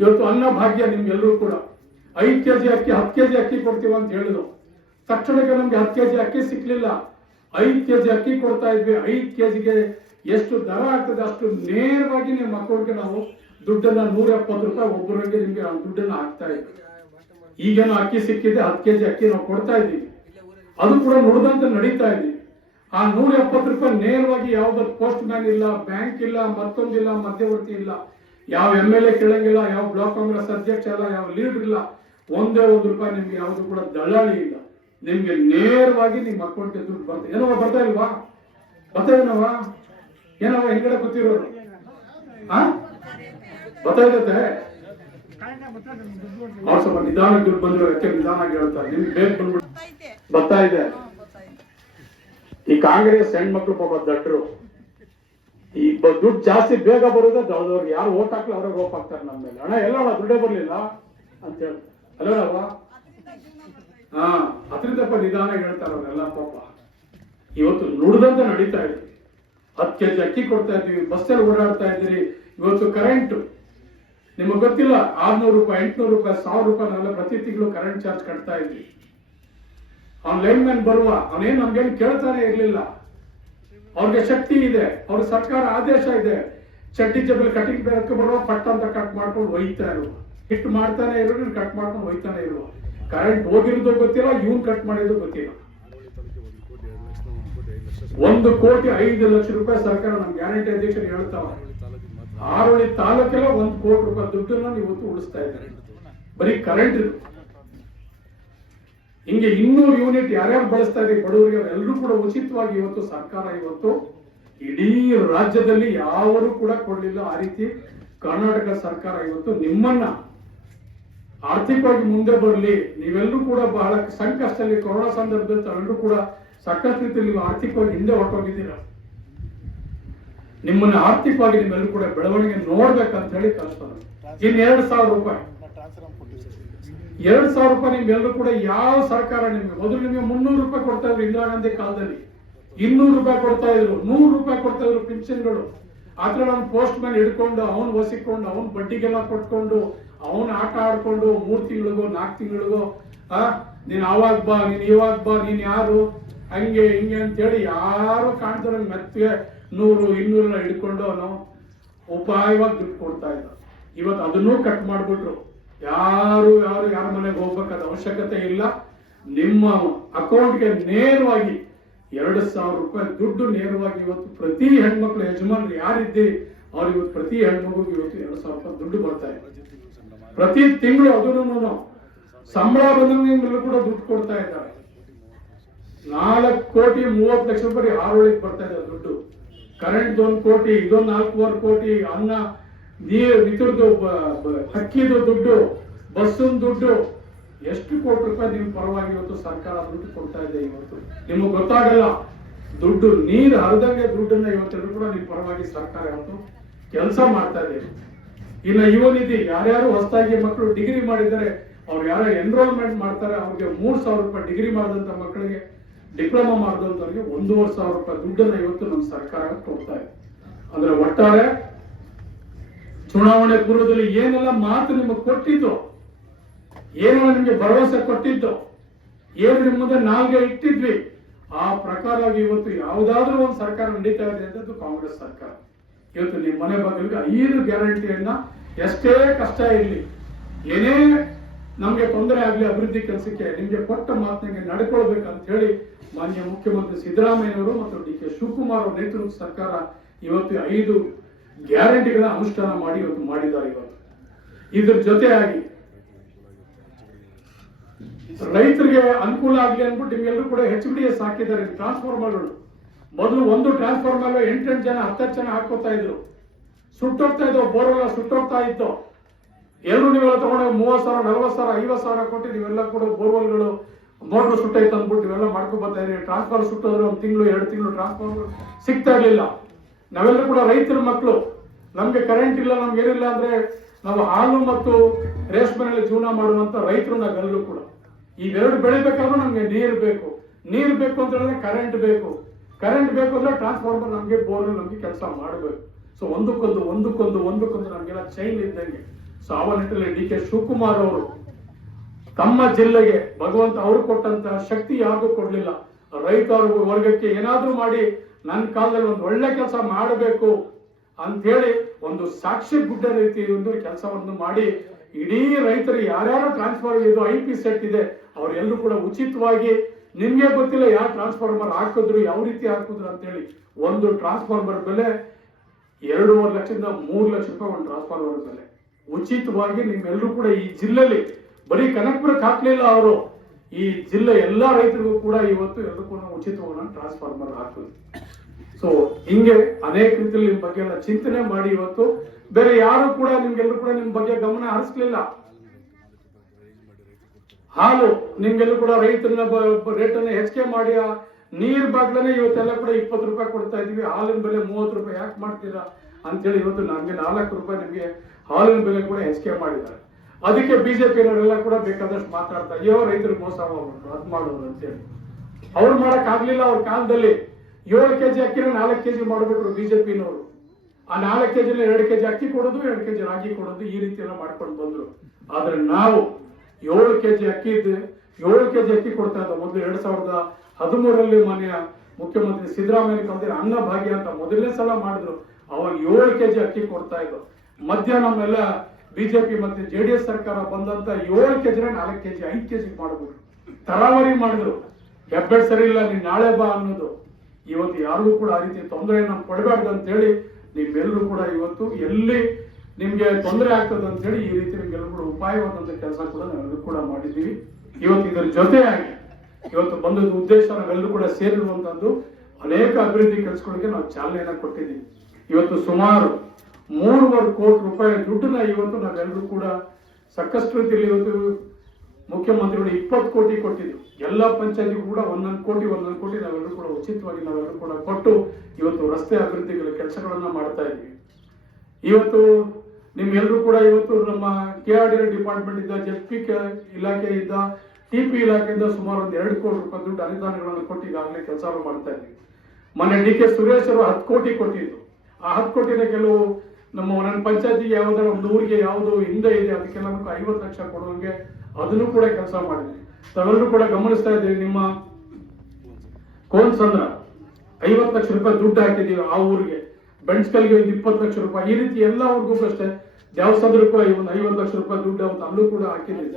ಇವತ್ತು ಅನ್ನ ಭಾಗ್ಯ ನಿಮ್ಗೆಲ್ಲರೂ ಕೂಡ 5 kg ಅಕ್ಕಿ 10 kg ಅಕ್ಕಿ ಕೊಡ್ತೀವ ಅಂತ ಹೇಳಿದ್ರು. ತಕ್ಷಣಕ್ಕೆ ನಮ್ಗೆ 10 kg ಅಕ್ಕಿ ಸಿಕ್ಲಿಲ್ಲ, 5 kg ಅಕ್ಕಿ ಕೊಡ್ತಾ ಇದ್ವಿ. 5 kgಗೆ ಎಷ್ಟು ದರ ಆಗ್ತದೆ ಅಷ್ಟು ನೇರವಾಗಿ ನಿಮ್ಮ ಅಕೌಂಟ್ಗೆ ನಾವು ದುಡ್ಡನ್ನ ₹170 ಒಬ್ಬರಿಗೆ ನಿಮ್ಗೆ ದುಡ್ಡನ್ನ ಹಾಕ್ತಾ ಇದ್ವಿ. ಈಗೇನೋ ಅಕ್ಕಿ ಸಿಕ್ಕಿದೆ, 10 kg ಅಕ್ಕಿ ನಾವು ಕೊಡ್ತಾ ಇದ್ದೀವಿ, ಅದು ಕೂಡ ನುಡಿದಂತೆ ನಡೀತಾ ಇದ್ದೀವಿ. ಆ ₹170 ನೇರವಾಗಿ ಯಾವ್ದು ಪೋಸ್ಟ್ ಮ್ಯಾನ್ ಇಲ್ಲ, ಬ್ಯಾಂಕ್ ಇಲ್ಲ, ಮತ್ತೊಂದಿಲ್ಲ, ಮಧ್ಯವರ್ತಿ ಇಲ್ಲ, ಯಾವ MLA ಕೇಳಂಗಿಲ್ಲ, ಯಾವ ಬ್ಲಾಕ್ ಕಾಂಗ್ರೆಸ್ ಅಧ್ಯಕ್ಷ ಇಲ್ಲ, ಯಾವ ಲೀಡರ್ ಇಲ್ಲ, ಒಂದೇ ₹1 ನಿಮ್ಗೆ ಯಾವ್ದು ಕೂಡ ದಳ್ಳಾಳಿ ಇಲ್ಲ. ನಿಮ್ಗೆ ನೇರವಾಗಿ ನಿಮ್ಮ ಅಕೌಂಟ್ಗೆ ದುಡ್ಡು ಬರ್ತದೆ. ಏನೋ ಬರ್ತಾ ಇಲ್ವಾ? ಬರ್ತಾ ಏನವ ಹಿಂಗಡೆ ಕೂತಿರೋರು ಬರ್ತಾ ಇರುತ್ತೆ. ಅವ್ರು ಸ್ವಲ್ಪ ನಿಧಾನಕ್ಕೆ ದುಡ್ಡು ಬಂದಿರೋ ನಿಧಾನಾಗಿ ಹೇಳ್ತಾರೆ, ನಿಮ್ಗೆ ಬೇಗ ಬಂದ್ಬಿಟ್ಟು ಬರ್ತಾ ಇದೆ. ಈ ಕಾಂಗ್ರೆಸ್ ಹೆಣ್ಮಕ್ಳು ಪಾಪ ದಡ್ರು, ಈ ದುಡ್ಡು ಜಾಸ್ತಿ ಬೇಗ ಬರೋದೇ ದೊಡ್ಡದವ್ರಿಗೆ. ಯಾರು ಓಟ್ ಹಾಕ್ಲಿ ಅವ್ರಿಗೆ ರೋಪ್ ಹಾಕ್ತಾರೆ ನಮ್ಮ ಮೇಲೆ. ಅಣ್ಣ ಎಲ್ಲ ದುಡ್ಡೇ ಬರ್ಲಿಲ್ಲ ಅಂತ ಹೇಳಿ ಅಲ್ಲವಾ? ಅದರಿಂದಪ್ಪ ನಿಧಾನ ಹೇಳ್ತಾರೆ ಅವರೆಲ್ಲ ಪಾಪ. ಇವತ್ತು ನುಡಿದಂತೆ ನಡೀತಾ ಇದ್ವಿ. 10 kg ಅಕ್ಕಿ ಕೊಡ್ತಾ ಇದ್ವಿ, ಬಸ್ಸಲ್ಲಿ ಓಡಾಡ್ತಾ ಇದ್ದೀರಿ. ಇವತ್ತು ಕರೆಂಟ್ ನಿಮಗೆ ಗೊತ್ತಿಲ್ಲ, ₹600, ₹800, ₹1000 ನಾವೆಲ್ಲ ಪ್ರತಿ ತಿಂಗಳು ಕರೆಂಟ್ ಚಾರ್ಜ್ ಕಟ್ತಾ ಇದ್ವಿ. ಅವ್ನ ಲೈನ್ ಮ್ಯಾನ್ ಬರುವ ಅವನೇನು ನಮ್ಗೇನು ಕೇಳ್ತಾನೆ ಇರ್ಲಿಲ್ಲ. ಅವ್ರಿಗೆ ಶಕ್ತಿ ಇದೆ, ಅವ್ರ ಸರ್ಕಾರ ಆದೇಶ ಇದೆ. ಚಡ್ಡಿ ಜಬಲ್ ಕಟಿಂಗ್ ಬರುವ ಪಟ್ಟ ಅಂತ ಕಟ್ ಮಾಡ್ಕೊಂಡು ಒಯ್ತಾ ಇರುವ, ಹಿಟ್ ಮಾಡ್ತಾನೆ ಇರೋ, ಕಟ್ ಮಾಡ್ಕೊಂಡು ಒಯ್ತಾನೆ ಇರುವ. ಕರೆಂಟ್ ಹೋಗಿರೋದು ಗೊತ್ತಿಲ್ಲ, ಇವನ್ ಕಟ್ ಮಾಡಿರೋದು ಗೊತ್ತಿಲ್ಲ. ₹1,05,00,000 ಸರ್ಕಾರ ನಮ್ ಗ್ಯಾರಂಟಿ ಅಧ್ಯಕ್ಷರು ಹೇಳ್ತಾವ. ಹಾರೋಳಿ ತಾಲೂಕೆಲ್ಲ ₹1,00,00,000 ದುಡ್ಡನ್ನ ಇವತ್ತು ಉಳಿಸ್ತಾ ಇದ್ದಾರೆ ಬರೀ ಕರೆಂಟ್. ಹಿಂಗೆ 200 ಯೂನಿಟ್ ಯಾರ್ಯಾರು ಬಳಸ್ತಾ ಇದೆ ಬಡವರಿಗೆ ಅವರೆಲ್ಲರೂ ಕೂಡ ಉಚಿತವಾಗಿ ಇವತ್ತು ಸರ್ಕಾರ ಇವತ್ತು ಇಡೀ ರಾಜ್ಯದಲ್ಲಿ ಯಾರು ಕೂಡ ಕೊಡ್ಲಿಲ್ಲ. ಆ ರೀತಿ ಕರ್ನಾಟಕ ಸರ್ಕಾರ ಇವತ್ತು ನಿಮ್ಮನ್ನ ಆರ್ಥಿಕವಾಗಿ ಮುಂದೆ ಬರಲಿ, ನೀವೆಲ್ಲರೂ ಕೂಡ ಬಹಳ ಸಂಕಷ್ಟದಲ್ಲಿ ಕೊರೋನಾ ಸಂದರ್ಭದಲ್ಲಿ ತಾವೆಲ್ಲರೂ ಕೂಡ ಸಾಕಷ್ಟು ರೀತಿಯಲ್ಲಿ ನೀವು ಆರ್ಥಿಕವಾಗಿ ಹಿಂದೆ ಹೊರಟೋಗಿದ್ದೀರ. ನಿಮ್ಮನ್ನ ಆರ್ಥಿಕವಾಗಿ ನಿಮ್ಮೆಲ್ಲರೂ ಕೂಡ ಬೆಳವಣಿಗೆ ನೋಡ್ಬೇಕಂತ ಹೇಳಿ ಕಳಿಸ್ತಾರೆ. ಇನ್ನು ₹2,000 ₹2,000 ನಿಮ್ಗೆಲ್ಲರೂ ಕೂಡ ಯಾವ ಸರ್ಕಾರ ನಿಮ್ಗೆ ಮೊದಲು ನಿಮ್ಗೆ ₹300 ಕೊಡ್ತಾ ಇದ್ರು ಇಂದಿರಾ ಗಾಂಧಿ ಕಾಲದಲ್ಲಿ, ₹200 ಕೊಡ್ತಾ ಇದ್ರು, ₹100 ಕೊಡ್ತಾ ಇದ್ರು ಪಿನ್ಷನ್ಗಳು. ಆದ್ರೆ ನಾವು ಪೋಸ್ಟ್ ಮ್ಯಾನ್ ಹಿಡ್ಕೊಂಡು ಅವನ್ ಒಸಿಕೊಂಡು ಅವನ್ ಬಡ್ಡಿಗೆಲ್ಲ ಕೊಟ್ಕೊಂಡು ಅವನ್ ಆಟ ಆಡ್ಕೊಂಡು 3 ತಿಂಗಳಿಗೋ 4 ತಿಂಗಳಿಗೋ ನೀನ್ ಅವಾಗ ಬಾ, ನೀನ್ ಇವಾಗ ಬಾ, ನೀನ್ ಯಾರು ಹಂಗೆ ಹಿಂಗೆ ಅಂತೇಳಿ ಯಾರು ಕಾಣ್ತಾರೆ ಮೆತ್ತಿಗೆ 100-200 ಹಿಡ್ಕೊಂಡು ನಾವು ಉಪಾಯವಾಗಿ ದುಡ್ಡು ಕೊಡ್ತಾ ಇದ್ದ. ಇವತ್ತು ಅದನ್ನೂ ಕಟ್ ಮಾಡ್ಬಿಟ್ರು. ಯಾರ ಮನೆಗೆ ಹೋಗ್ಬೇಕಾದ ಅವಶ್ಯಕತೆ ಇಲ್ಲ. ನಿಮ್ಮ ಅಕೌಂಟ್ಗೆ ನೇರವಾಗಿ ₹2,000 ದುಡ್ಡು ನೇರವಾಗಿ ಇವತ್ತು ಪ್ರತಿ ಹೆಣ್ಮಕ್ಳು ಯಜಮಾನ್ರು ಯಾರಿದ್ದೀರಿ ಅವ್ರು ಇವತ್ತು ಪ್ರತಿ ಹೆಣ್ಮಗುಗೆ ಇವತ್ತು ₹2,000 ದುಡ್ಡು ಬರ್ತಾ ಇದೆ. ಪ್ರತಿ ತಿಂಗಳು ಅದನ್ನು ಸಂಬಳ ಬಂದಂಗೆಲ್ಲೂ ಕೂಡ ದುಡ್ಡು ಕೊಡ್ತಾ ಇದ್ದಾರೆ. ₹4,30,00,000 ಹಾರೋಳಿಗೆ ಬರ್ತಾ ಇದೆ ದುಡ್ಡು. ಕರೆಂಟ್ 1 ಕೋಟಿ, ಇದೊಂದು 4.5 ಕೋಟಿ, ಅನ್ನ ನೀರು ಇದ್ರದ್ದು ಅಕ್ಕಿದು ದುಡ್ಡು, ಬಸ್ಸಿನ ದುಡ್ಡು, ಎಷ್ಟು ₹1,00,00,000 ನಿಮ್ ಪರವಾಗಿ ಇವತ್ತು ಸರ್ಕಾರ ದುಡ್ಡು ಕೊಡ್ತಾ ಇದೆ. ಇವತ್ತು ನಿಮಗೆ ಗೊತ್ತಾಗಲ್ಲ, ದುಡ್ಡು ನೀರು ಹರಿದಂಗೆ ದುಡ್ಡನ್ನ ಇವತ್ತೆಲ್ಲರೂ ಕೂಡ ನಿಮ್ ಪರವಾಗಿ ಸರ್ಕಾರ ಇವತ್ತು ಕೆಲಸ ಮಾಡ್ತಾ ಇದೆ. ಇನ್ನು ಯುವನಿಧಿ ಯಾರ್ಯಾರು ಹೊಸದಾಗಿ ಮಕ್ಕಳು ಡಿಗ್ರಿ ಮಾಡಿದ್ದಾರೆ, ಅವ್ರು ಯಾರು ಎನ್ರೋಲ್ಮೆಂಟ್ ಮಾಡ್ತಾರೆ ಅವ್ರಿಗೆ ₹3,000 ಡಿಗ್ರಿ ಮಾಡಿದಂತ ಮಕ್ಕಳಿಗೆ, ಡಿಪ್ಲೊಮಾ ಮಾಡಿದಂತವ್ರಿಗೆ ₹1,500 ದುಡ್ಡನ್ನ ಇವತ್ತು ನಮ್ಮ ಸರ್ಕಾರ ಕೊಡ್ತಾ ಇದೆ. ಅಂದ್ರೆ ಒಟ್ಟಾರೆ ಚುನಾವಣೆ ಪೂರ್ವದಲ್ಲಿ ಏನೆಲ್ಲ ಮಾತು ನಿಮಗೆ ಕೊಟ್ಟಿದ್ದು, ಏನೆಲ್ಲ ನಿಮ್ಗೆ ಭರವಸೆ ಕೊಟ್ಟಿದ್ದು, ಏನು ನಿಮ್ಮ ಮುಂದೆ ನಾಲ್ಗೆ ಇಟ್ಟಿದ್ವಿ, ಆ ಪ್ರಕಾರವಾಗಿ ಇವತ್ತು ಯಾವುದಾದ್ರೂ ಒಂದು ಸರ್ಕಾರ ನಡೀತಾ ಇದೆ ಅಂತದ್ದು ಕಾಂಗ್ರೆಸ್ ಸರ್ಕಾರ. ಇವತ್ತು ನಿಮ್ಮ ಮನೆ ಬಾಗಿಲಿಗೆ 5 ಗ್ಯಾರಂಟಿಯನ್ನ ಎಷ್ಟೇ ಕಷ್ಟ ಇರಲಿ, ಏನೇ ನಮ್ಗೆ ತೊಂದರೆ ಆಗ್ಲಿ, ಅಭಿವೃದ್ಧಿ ಕೆಲಸಕ್ಕೆ ನಿಮ್ಗೆ ಕೊಟ್ಟ ಮಾತಿನಂಗೆ ನಡ್ಕೊಳ್ಬೇಕಂತ ಹೇಳಿ ಮಾನ್ಯ ಮುಖ್ಯಮಂತ್ರಿ ಸಿದ್ದರಾಮಯ್ಯವರು ಮತ್ತು DK ಶಿವಕುಮಾರ್ ಅವರ ನೇತೃತ್ವದ ಸರ್ಕಾರ ಇವತ್ತು 5 ಗ್ಯಾರಂಟಿಗಳ ಅನುಷ್ಠಾನ ಮಾಡಿ ಇವತ್ತು ಮಾಡಿದ್ದಾರೆ. ಇವತ್ತು ಇದ್ರ ಜೊತೆಯಾಗಿ ರೈತರಿಗೆ ಅನುಕೂಲ ಆಗಲಿ ಅಂದ್ಬಿಟ್ಟು ನಿಮ್ಗೆಲ್ಲರೂ ಕೂಡ HBDS ಹಾಕಿದ್ದಾರೆ ಟ್ರಾನ್ಸ್ಫಾರ್ಮರ್ಗಳು. ಮೊದಲು ಒಂದು ಟ್ರಾನ್ಸ್ಫಾರ್ಮರ್ 8 ಜನ 10 ಜನ ಹಾಕೋತಾ ಇದ್ರು, ಸುಟ್ಟೋಗ್ತಾ ಇದ್ದವು, ಬೋರ್ವೆಲ್ಲ ಸುಟ್ಟೋಗ್ತಾ ಇತ್ತು. ಎಲ್ಲರೂ ನೀವೆಲ್ಲ ತಗೊಂಡೋಗಿ 30,000 40,000 50,000 ಕೊಟ್ಟು ನೀವೆಲ್ಲ ಕೂಡ ಬೋರ್ವೆಲ್ಗಳು ಮೋಟರ್ ಸುಟ್ಟೈತೆ ಅಂದ್ಬಿಟ್ಟು ಇವೆಲ್ಲ ಮಾಡ್ಕೊ ಬರ್ತಾ ಇದ್ರಿ. ಟ್ರಾನ್ಸ್ಫಾರ್ಮರ್ ಸುಟ್ಟೋದ್ರೆ 1 ತಿಂಗಳು 2 ತಿಂಗಳು ಟ್ರಾನ್ಸ್ಫಾರ್ಮರ್ ಸಿಗ್ತಾ ಇರ್ಲಿಲ್ಲ. ನಾವೆಲ್ಲರೂ ಕೂಡ ರೈತರ ಮಕ್ಕಳು, ನಮ್ಗೆ ಕರೆಂಟ್ ಇಲ್ಲ, ನಮ್ಗೆ ಏನಿಲ್ಲ ಅಂದ್ರೆ ನಾವು ಹಾಲು ಮತ್ತು ರೇಷ್ಮೆನಲ್ಲಿ ಜೀವನ ಮಾಡುವಂತ ರೈತರು ನಾವೆಲ್ಲರೂ ಕೂಡ. ಇವೆರಡು ಬೆಳಿಬೇಕಾದ್ರೂ ನಮ್ಗೆ ನೀರು ಬೇಕು. ನೀರು ಬೇಕು ಅಂತ ಹೇಳಿದ್ರೆ ಕರೆಂಟ್ ಬೇಕು. ಕರೆಂಟ್ ಬೇಕು ಅಂದ್ರೆ ಟ್ರಾನ್ಸ್ಫಾರ್ಮರ್ ನಮ್ಗೆ ಬೋರ್ ನಮ್ಗೆ ಕೆಲಸ ಮಾಡಬೇಕು. ಸೊ ಒಂದಕ್ಕೊಂದು ನಮ್ಗೆಲ್ಲ ಚೈನ್ ಇದ್ದಂಗೆ. ಸೊ ಆ ನಿಟ್ಟಿನಲ್ಲಿ DK ಶಿವಕುಮಾರ್ ಅವರು ತಮ್ಮ ಜಿಲ್ಲೆಗೆ ಭಗವಂತ ಅವರು ಕೊಟ್ಟಂತ ಶಕ್ತಿ ಯಾರಿಗೂ ಕೊಡ್ಲಿಲ್ಲ. ರೈತ ವರ್ಗಕ್ಕೆ ಏನಾದ್ರೂ ಮಾಡಿ ನನ್ನ ಕಾಲದಲ್ಲಿ ಒಂದು ಒಳ್ಳೆ ಕೆಲಸ ಮಾಡಬೇಕು ಅಂತ ಹೇಳಿ ಒಂದು ಸಾಕ್ಷಿ ಗುಡ್ಡ ರೀತಿ ಒಂದು ಕೆಲಸವನ್ನು ಮಾಡಿ ಇಡೀ ರೈತರು ಯಾರ್ಯಾರು ಟ್ರಾನ್ಸ್ಫಾರ್ಮರ್ ಇದು IP ಸೆಟ್ ಇದೆ ಅವರೆಲ್ಲರೂ ಕೂಡ ಉಚಿತವಾಗಿ, ನಿಮ್ಗೆ ಗೊತ್ತಿಲ್ಲ ಯಾವ ಟ್ರಾನ್ಸ್ಫಾರ್ಮರ್ ಹಾಕಿದ್ರು ಯಾವ ರೀತಿ ಹಾಕಿದ್ರು ಅಂತ ಹೇಳಿ, ಒಂದು ಟ್ರಾನ್ಸ್ಫಾರ್ಮರ್ ಬೆಲೆ 2.5 ಲಕ್ಷದಿಂದ 3 ಲಕ್ಷ ರೂಪಾಯಿ ಒಂದು ಟ್ರಾನ್ಸ್ಫಾರ್ಮರ್ ಬೆಲೆ ಉಚಿತವಾಗಿ ನಿಮ್ಮೆಲ್ಲರೂ ಕೂಡ ಈ ಜಿಲ್ಲೆಯಲ್ಲಿ ಬರೀ ಕನಕಪುರಕ್ಕೆ ಹಾಕ್ಲಿಲ್ಲ ಅವರು, ಈ ಜಿಲ್ಲೆ ಎಲ್ಲಾ ರೈತರಿಗೂ ಕೂಡ ಇವತ್ತು ಎಲ್ಲರಿಗೂ ಉಚಿತವಾಗಿ ಟ್ರಾನ್ಸ್ಫಾರ್ಮರ್ ಹಾಕಿದ್ರು. ಸೊ ಹಿಂಗೆ ಅನೇಕ ರೀತಿಯಲ್ಲಿ ನಿಮ್ ಬಗ್ಗೆ ಎಲ್ಲ ಚಿಂತನೆ ಮಾಡಿ ಇವತ್ತು ಬೇರೆ ಯಾರು ಕೂಡ ನಿಮ್ಗೆಲ್ಲರೂ ಕೂಡ ನಿಮ್ ಬಗ್ಗೆ ಗಮನ ಹರಿಸ್ಲಿಲ್ಲ. ಹಾಲು ನಿಮ್ಗೆಲ್ಲೂ ಕೂಡ ರೈತರನ್ನ ರೇಟನ್ನ ಹೆಚ್ಚಿಗೆ ಮಾಡಿ ನೀರ್ ಬಾಗ್ಲನೆ ಇವತ್ತೆಲ್ಲ ಕೂಡ 20 ರೂಪಾಯಿ ಕೊಡ್ತಾ ಇದೀವಿ. ಹಾಲಿನ ಬೆಲೆ 30 ರೂಪಾಯಿ ಯಾಕೆ ಮಾಡ್ತೀರಾ ಅಂತೇಳಿ ಇವತ್ತು ನಮ್ಗೆ 4 ರೂಪಾಯಿ ನಿಮ್ಗೆ ಹಾಲಿನ ಬೆಲೆ ಕೂಡ ಹೆಚ್ಚಿಗೆ ಮಾಡಿದ್ದಾರೆ. ಅದಕ್ಕೆ ಬಿಜೆಪಿಯವರೆಲ್ಲ ಕೂಡ ಬೇಕಾದಷ್ಟು ಮಾತಾಡ್ತಾರೆ, ಅಯ್ಯೋ ರೈತರಿಗೆ ಮೋಸ ಮಾಡ್ಬಿಟ್ರು ಅದ್ ಮಾಡೋರು ಅಂತೇಳಿ. ಅವ್ರು ಮಾಡಕ್ ಆಗ್ಲಿಲ್ಲ. ಅವ್ರ ಕಾಲದಲ್ಲಿ 7 kg ಅಕ್ಕಿನ 4 kg ಮಾಡ್ಬಿಟ್ರು ಬಿಜೆಪಿನವರು. ಆ 4 kg 2 kg ಅಕ್ಕಿ ಕೊಡೋದು, 2 kg ರಾಗಿ ಕೊಡೋದು, ಈ ರೀತಿ ಎಲ್ಲ ಮಾಡ್ಕೊಂಡು ಬಂದ್ರು. ಆದ್ರೆ ನಾವು 7 kg ಅಕ್ಕಿ 7 kg ಅಕ್ಕಿ ಕೊಡ್ತಾ ಇದ್ದ. ಮೊದಲು 2013 ಮಾನ್ಯ ಮುಖ್ಯಮಂತ್ರಿ ಸಿದ್ದರಾಮಯ್ಯ ಕಾಲದಲ್ಲಿ ಅನ್ನ ಭಾಗ್ಯ ಅಂತ ಮೊದಲನೇ ಸಲ ಮಾಡಿದ್ರು. ಅವಾಗ 7 kg ಅಕ್ಕಿ ಕೊಡ್ತಾ ಇದ್ದು. ಮಧ್ಯ ನಮ್ಮೆಲ್ಲ ಬಿಜೆಪಿ ಮತ್ತೆ JDS ಸರ್ಕಾರ ಬಂದಂತ 7 kg 4 kg 5 kg ಮಾಡ್ಬಿಟ್ರು. ತರಾವರಿ ಮಾಡಿದ್ರು. ಹೆಬ್ಬೆಟ್ ಸರಿ ಇಲ್ಲ, ನೀನ್ ನಾಳೆ ಬಾ ಅನ್ನೋದು. ಇವತ್ತು ಯಾರಿಗೂ ಕೂಡ ಆ ರೀತಿ ತೊಂದರೆಯನ್ನ ಕೊಡಬಾರ್ದು ಅಂತ ಹೇಳಿ ನಿಮ್ಮೆಲ್ಲರೂ ಕೂಡ ಇವತ್ತು ಎಲ್ಲಿ ನಿಮ್ಗೆ ತೊಂದರೆ ಆಗ್ತದೆ ಅಂತ ಹೇಳಿ ಈ ರೀತಿ ನಿಮ್ಗೆಲ್ಲರೂ ಕೂಡ ಉಪಾಯವಾದಂತ ಕೆಲಸ ಕೂಡ ನಾವೆಲ್ಲರೂ ಕೂಡ ಮಾಡಿದ್ದೀವಿ. ಇವತ್ತು ಇದರ ಜೊತೆಯಾಗಿ ಇವತ್ತು ಬಂದದ ಉದ್ದೇಶ ನಾವೆಲ್ಲರೂ ಕೂಡ ಸೇರಿರುವಂತದ್ದು ಅನೇಕ ಅಭಿವೃದ್ಧಿ ಕೆಲಸಗಳಿಗೆ ನಾವು ಚಾಲನೆಯನ್ನ ಕೊಟ್ಟಿದ್ದೀವಿ. ಇವತ್ತು ಸುಮಾರು 3.5 ಕೋಟಿ ರೂಪಾಯಿ ದುಡ್ಡನ್ನ ಇವತ್ತು ನಾವೆಲ್ಲರೂ ಕೂಡ ಸಾಕಷ್ಟು ರೀತಿಯಲ್ಲಿ ಇವತ್ತು ಮುಖ್ಯಮಂತ್ರಿಗಳು 20 ಕೋಟಿ ಕೊಟ್ಟಿದ್ರು. ಎಲ್ಲ ಪಂಚಾಯತಿಗೂ ಕೂಡ 1 ಕೋಟಿ ನಾವೆಲ್ಲರೂ ಕೂಡ ಉಚಿತವಾಗಿ ನಾವೆಲ್ಲರೂ ಕೂಡ ಕೊಟ್ಟು ಇವತ್ತು ರಸ್ತೆ ಅಭಿವೃದ್ಧಿಗಳ ಕೆಲಸಗಳನ್ನ ಮಾಡ್ತಾ ಇದ್ದೀವಿ. ಇವತ್ತು ನಿಮ್ಗೆಲ್ಲರೂ ಕೂಡ ಇವತ್ತು ನಮ್ಮ KRD ಡಿಪಾರ್ಟ್ಮೆಂಟ್ ಇಂದ, JP ಇಲಾಖೆ ಇದ್ದ, TP ಇಲಾಖೆಯಿಂದ ಸುಮಾರು 2 ಕೋಟಿ ರೂಪಾಯಿ ದುಡ್ಡು ಅನುದಾನಗಳನ್ನು ಕೊಟ್ಟು ಈಗಾಗಲೇ ಕೆಲಸವನ್ನು ಮಾಡ್ತಾ ಇದ್ದೀವಿ. ಮೊನ್ನೆ DK ಸುರೇಶ್ ಅವರು 10 ಕೋಟಿ ಕೊಟ್ಟಿದ್ರು. ಆ 10 ಕೋಟಿನ ಕೆಲವು ನಮ್ಮ ನನ್ನ ಪಂಚಾಯತಿಗೆ ಯಾವ್ದಾರ ಒಂದು ಊರಿಗೆ ಯಾವುದು ಹಿಂದೆ ಇದೆ ಅದಕ್ಕೆಲ್ಲ 50 ಲಕ್ಷ ಕೊಡುವಂಗೆ ಅದನ್ನು ಕೂಡ ಕೆಲಸ ಮಾಡಿದ್ವಿ. ತಾವೆಲ್ಲರೂ ಕೂಡ ಗಮನಿಸ್ತಾ ಇದ್ದೀವಿ. ನಿಮ್ಮ ಕೋನ್ಸಂದ್ರ 50 ಲಕ್ಷ ರೂಪಾಯಿ ದುಡ್ಡು ಹಾಕಿದೀವಿ ಆ ಊರಿಗೆ. ಬೆಂಚ್ಕಲ್ಗೆ 20 ಲಕ್ಷ ರೂಪಾಯಿ, ಈ ರೀತಿ ಎಲ್ಲ ಊರಿಗೂ ಅಷ್ಟೇ. ದೇವಸ್ಥಾನಕ್ಕೂ 50 ಲಕ್ಷ ರೂಪಾಯಿ ದುಡ್ಡು ಅವತ್ತು ಅಲ್ಲೂ ಕೂಡ ಹಾಕಿದ್ವಿ.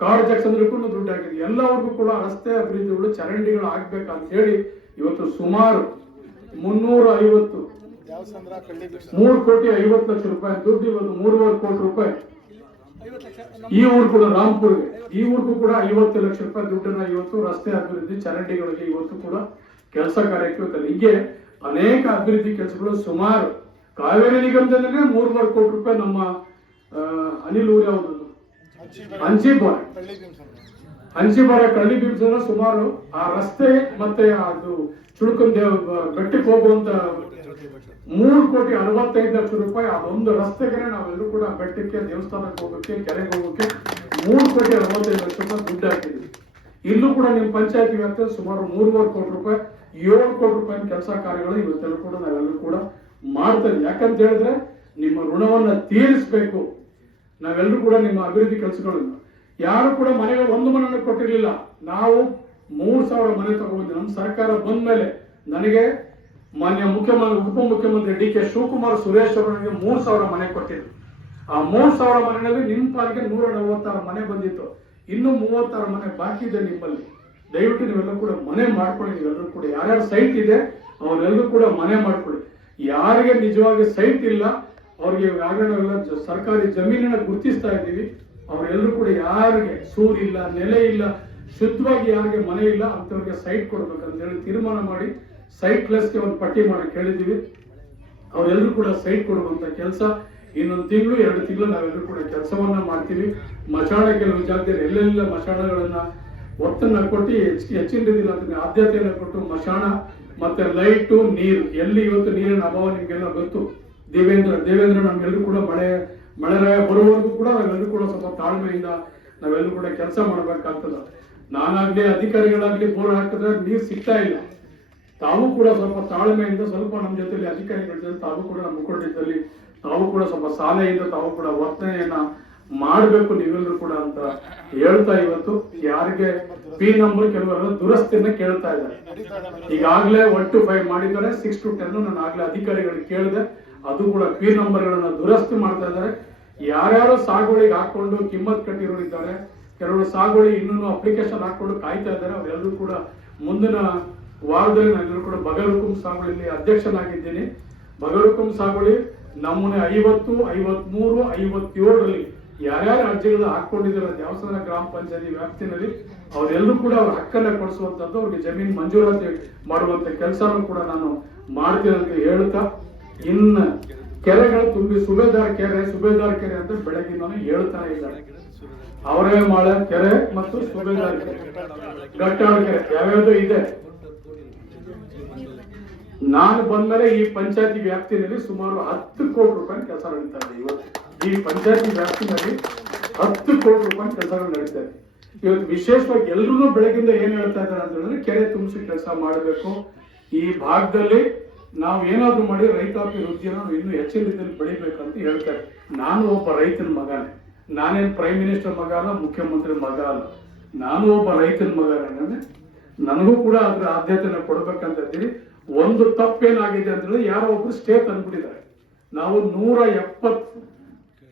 ಕಾಡ್ ಜಕ್ಷಂದ್ರಕ್ಕೂ ದುಡ್ಡು ಹಾಕಿದ್ವಿ. ಎಲ್ಲವರೆಗೂ ಕೂಡ ರಸ್ತೆ ಅಭಿವೃದ್ಧಿಗಳು ಚರಂಡಿಗಳು ಆಗ್ಬೇಕಂತ ಹೇಳಿ ಇವತ್ತು ಸುಮಾರು 350 3 ಕೋಟಿ 50 ಲಕ್ಷ ರೂಪಾಯಿ ದುಡ್ಡು ಇವತ್ತು 3.5 ಕೋಟಿ ರೂಪಾಯಿ ಈ ಊರು ಕೂಡ ರಾಮ್ಪುರ್ಗೆ, ಈ ಊರಿಗೂ ಕೂಡ 50 ಲಕ್ಷ ರೂಪಾಯಿ ದುಡ್ಡನ್ನ ಇವತ್ತು ರಸ್ತೆ ಅಭಿವೃದ್ಧಿ ಚರಂಡಿಗಳಿಗೆ ಇವತ್ತು ಕೂಡ ಕೆಲಸ ಕಾರ್ಯಕ್ಕೆ ಇವತ್ತು ಹೀಗೆ ಅನೇಕ ಅಭಿವೃದ್ಧಿ ಕೆಲಸಗಳು ಸುಮಾರು ಕಾವೇರಿ ನಿಗಮದಲ್ಲಿ 3.5 ಕೋಟಿ ರೂಪಾಯಿ ನಮ್ಮ ಅನಿಲ್ ಊರು ಯಾವುದು ಹಂಚಿಬಾರ ಕಳ್ಳಿ ಬಿಂಸನ ಸುಮಾರು ಆ ರಸ್ತೆ ಮತ್ತೆ ಅದು ಚುಳುಕನ್ ದೇವ ಬೆಟ್ಟಕ್ಕೆ ಹೋಗುವಂತ 3.65 ಲಕ್ಷ ರೂಪಾಯಿ ಅದೊಂದು ರಸ್ತೆಗೆ ನಾವೆಲ್ಲರೂ ಕೂಡ ಬೆಟ್ಟಕ್ಕೆ ದೇವಸ್ಥಾನಕ್ಕೆ ಹೋಗೋಕೆ ಕೆರೆಗೆ ಹೋಗೋಕೆ 3.65 ಲಕ್ಷ ರೂಪಾಯಿ ದುಡ್ಡು ಹಾಕಿದ್ವಿ. ಇಲ್ಲೂ ಕೂಡ ನಿಮ್ಮ ಪಂಚಾಯತಿ ವ್ಯಾಪ್ತಿಯಲ್ಲಿ ಸುಮಾರು 3.5 ಕೋಟಿ ರೂಪಾಯಿ 7 ಕೋಟಿ ರೂಪಾಯಿ ಕೆಲಸ ಕಾರ್ಯಗಳು ಇವತ್ತೆಲ್ಲ ಕೂಡ ನಾವೆಲ್ಲರೂ ಕೂಡ ಮಾಡ್ತಾ ಇದ್ದೀವಿ. ಯಾಕಂತ ಹೇಳಿದ್ರೆ ನಿಮ್ಮ ಋಣವನ್ನ ತೀರಿಸಬೇಕು. ನಾವೆಲ್ಲರೂ ಕೂಡ ನಿಮ್ಮ ಅಭಿವೃದ್ಧಿ ಕೆಲಸಗಳನ್ನು ಯಾರು ಕೂಡ ಮನೆಗೆ ಒಂದು ಮನೆಯನ್ನು ಕೊಟ್ಟಿರ್ಲಿಲ್ಲ. ನಾವು 3,000 ಮನೆ ತಗೊಂಡಿದ್ವಿ. ನಮ್ಮ ಸರ್ಕಾರ ಬಂದ ಮೇಲೆ ನನಗೆ ಮಾನ್ಯ ಉಪಮುಖ್ಯಮಂತ್ರಿ DK ಶಿವಕುಮಾರ್ ಸುರೇಶ್ ಅವರಿಗೆ 3,000 ಮನೆ ಕೊಟ್ಟಿದ್ರು. ಆ 3,000 ಮನೆಯಲ್ಲಿ ನಿಮ್ಮ ಪಾಲಿಗೆ 146 ಮನೆ ಬಂದಿತ್ತು. ಇನ್ನು 36 ಮನೆ ಬಾಕಿ ಇದೆ ನಿಮ್ಮಲ್ಲಿ. ದಯವಿಟ್ಟು ನೀವೆಲ್ಲರೂ ಕೂಡ ಮನೆ ಮಾಡ್ಕೊಳ್ಳಿ. ನೀವೆಲ್ಲರೂ ಕೂಡ ಯಾರ್ಯಾರು ಸೈಟ್ ಇದೆ ಅವರೆಲ್ಲರೂ ಕೂಡ ಮನೆ ಮಾಡ್ಕೊಳ್ಳಿ. ಯಾರಿಗೆ ನಿಜವಾಗಿ ಸೈಟ್ ಇಲ್ಲ ಅವ್ರಿಗೆ ಆಗಲ್ಲ ಸರ್ಕಾರಿ ಜಮೀನನ್ನ ಗುರುತಿಸ್ತಾ ಇದ್ದೀವಿ. ಅವರೆಲ್ಲರೂ ಕೂಡ ಯಾರಿಗೆ ಸೂರಿಲ್ಲ, ನೆಲೆ ಇಲ್ಲ, ಶುದ್ಧವಾಗಿ ಯಾರಿಗೆ ಮನೆ ಇಲ್ಲ ಅಂತವ್ರಿಗೆ ಸೈಟ್ ಕೊಡ್ಬೇಕಂತ ಹೇಳಿ ತೀರ್ಮಾನ ಮಾಡಿ ಸೈಟ್ ಲೆಸ್ಗೆ ಒಂದು ಪಟ್ಟಿ ಮಾಡಿ ಕೇಳಿದ್ದೀವಿ. ಅವರೆಲ್ಲರೂ ಕೂಡ ಸೈಟ್ ಕೊಡುವಂತ ಕೆಲಸ ಇನ್ನೊಂದು ತಿಂಗಳು 2 ತಿಂಗಳು ನಾವೆಲ್ಲರೂ ಕೂಡ ಕೆಲಸವನ್ನ ಮಾಡ್ತೀವಿ. ಮಶಾಣ ಕೆಲವು ಜಾಗದಲ್ಲಿ ಎಲ್ಲೆಲ್ಲ ಮಶಾಣಗಳನ್ನ ಒತ್ತನ್ನ ಕೊಟ್ಟು ಹೆಚ್ಚಿನ ರೀತಿಯಲ್ಲಿ ಅದನ್ನ ಆದ್ಯತೆಯನ್ನು ಕೊಟ್ಟು ಮಶಾಣ ಮತ್ತೆ ಲೈಟು ನೀರು ಎಲ್ಲಿ ಇವತ್ತು ನೀರಿನ ಅಭಾವ ನಿಮ್ಗೆಲ್ಲ ಗೊತ್ತು. ದೇವೇಂದ್ರ ನಮ್ಗೆಲ್ಲರೂ ಕೂಡ ಮಳೆರಾಯ ಬರುವವರೆಗೂ ಕೂಡ ನಾವೆಲ್ಲರೂ ಕೂಡ ಸ್ವಲ್ಪ ತಾಳ್ಮೆಯಿಂದ ನಾವೆಲ್ಲರೂ ಕೂಡ ಕೆಲಸ ಮಾಡ್ಬೇಕಾಗ್ತದ. ನಾನಾಗ್ಲಿ ಅಧಿಕಾರಿಗಳಾಗ್ಲಿ ಬೋರ್ ಹಾಕಿದ್ರೆ ನೀರು ಸಿಗ್ತಾ ಇಲ್ಲ. ತಾವು ಕೂಡ ಸ್ವಲ್ಪ ತಾಳ್ಮೆಯಿಂದ ಸ್ವಲ್ಪ ನಮ್ಮ ಜೊತೆಲಿ ಅಧಿಕಾರಿಗಳ ಜೊತೆ ತಾವು ಕೂಡ ನಮ್ಮ ಮುಖಂಡರಲ್ಲಿ ತಾವು ಕೂಡ ಸ್ವಲ್ಪ ಶಾಲೆಯಿಂದ ತಾವು ಕೂಡ ವರ್ತನೆಯನ್ನ ಮಾಡಬೇಕು ನೀವೆಲ್ಲರೂ ಕೂಡ ಅಂತ ಹೇಳ್ತಾ ಇವತ್ತು ಯಾರಿಗೆ ಪಿ ನಂಬರ್ ಕೆಲವರೆಲ್ಲ ದುರಸ್ತಿಯನ್ನ ಕೇಳ್ತಾ ಇದ್ದಾರೆ. ಈಗಾಗಲೇ 1 to 5 ಮಾಡಿದ್ದಾರೆ, 6 to 10 ನಾನು ಆಗ್ಲೇ ಅಧಿಕಾರಿಗಳಿಗೆ ಕೇಳಿದೆ. ಅದು ಕೂಡ ಪಿ ನಂಬರ್ಗಳನ್ನ ದುರಸ್ತಿ ಮಾಡ್ತಾ ಇದ್ದಾರೆ. ಯಾರ್ಯಾರು ಸಾಗುವಳಿಗೆ ಹಾಕೊಂಡು ಕಿಮ್ಮತ್ ಕಟ್ಟಿರೋರು ಇದ್ದಾರೆ, ಕೆಲವರು ಸಾಗುವಳಿ ಇನ್ನೂ ಅಪ್ಲಿಕೇಶನ್ ಹಾಕೊಂಡು ಕಾಯ್ತಾ ಇದ್ದಾರೆ. ಅವರೆಲ್ಲರೂ ಕೂಡ ಮುಂದಿನ ವಾರದಲ್ಲಿ ನಾನೆಲ್ಲರೂ ಕೂಡ ಬಗರುಕುಂ ಸಾಗುವಳಿಯಲ್ಲಿ ಅಧ್ಯಕ್ಷನಾಗಿದ್ದೀನಿ. ಬಗರುಕುಂ ಸಾಗುವಳಿ ನಮ್ಮನೆ 50, 53, 57ರಲ್ಲಿ ಯಾರ್ಯಾರು ಅರ್ಜಿಗಳು ಹಾಕೊಂಡಿದ್ದಾರೆ ದೇವಸ್ಥಾನ ಗ್ರಾಮ ಪಂಚಾಯತಿ ವ್ಯಾಪ್ತಿನಲ್ಲಿ ಅವರೆಲ್ಲರೂ ಕೂಡ ಅವ್ರ ಹಕ್ಕನ್ನ ಕೊಡಿಸುವಂತದ್ದು, ಅವ್ರಿಗೆ ಜಮೀನು ಮಂಜೂರಾತಿ ಮಾಡುವಂತ ಕೆಲಸನೂ ಕೂಡ ನಾನು ಮಾಡ್ತೀನಿ ಅಂತ ಹೇಳ್ತಾ, ಇನ್ನು ಕೆರೆಗಳು ತುಂಬಿ ಸುಬೇದಾರ್ ಕೆರೆ ಅಂತ ಬೆಳಗಿನ ಹೇಳ್ತಾನೆ ಇದ್ದಾರೆ. ಅವರೇ ಮಾಳೆ ಕೆರೆ ಮತ್ತು ಸುಬೇದಾರ್ ಕೆರೆ, ಗಟ್ಟಾಳ ಕೆರೆ ಯಾವ್ಯಾವ್ದು ಇದೆ. ನಾನು ಬಂದ್ಮೇಲೆ ಈ ಪಂಚಾಯತಿ ವ್ಯಾಪ್ತಿನಲ್ಲಿ ಸುಮಾರು 10 ಕೋಟಿ ರೂಪಾಯಿ ಕೆಲಸ ನಡೀತಾ ಇದೆ. ಇವತ್ತು ಈ ಪಂಚಾಯತಿ ವ್ಯಾಪ್ತಿನಲ್ಲಿ 10 ಕೋಟಿ ರೂಪಾಯಿ ಕೆಲಸಗಳು ನಡೀತಾ ಇದೆ. ಇವತ್ತು ವಿಶೇಷವಾಗಿ ಎಲ್ಲರೂ ಬೆಳಗಿಂದ ಏನ್ ಹೇಳ್ತಾ ಇದ್ದಾರೆ ಅಂತ ಹೇಳಿದ್ರೆ ಕೆರೆ ತುಂಬಿಸಿ ಕೆಲಸ ಮಾಡಬೇಕು. ಈ ಭಾಗದಲ್ಲಿ ನಾವು ಏನಾದ್ರು ಮಾಡಿ ರೈತಾಪಿ ವೃತ್ತಿಯನ್ನು ನಾವು ಇನ್ನೂ ಹೆಚ್ಚಿನ ರೀತಿಯಲ್ಲಿ ಬೆಳಿಬೇಕಂತ ಹೇಳ್ತಾರೆ. ನಾನು ಒಬ್ಬ ರೈತನ ಮಗನೇ, ನಾನೇನ್ ಪ್ರೈಮ್ ಮಿನಿಸ್ಟರ್ ಮಗ ಅಲ್ಲ, ಮುಖ್ಯಮಂತ್ರಿ ಮಗ ಅಲ್ಲ, ನಾನು ಒಬ್ಬ ರೈತನ ಮಗನೇ. ನನಗೂ ಕೂಡ ಅದ್ರ ಆದ್ಯತೆನ ಕೊಡ್ಬೇಕಂತ ಇದ್ದೀವಿ. ಒಂದು ತಪ್ಪೇನಾಗಿದೆ ಅಂತ ಹೇಳಿ ಯಾರೋ ಒಬ್ರು ಸ್ಟೇ ತಂದ್ಬಿಟ್ಟಿದ್ದಾರೆ. ನಾವು 170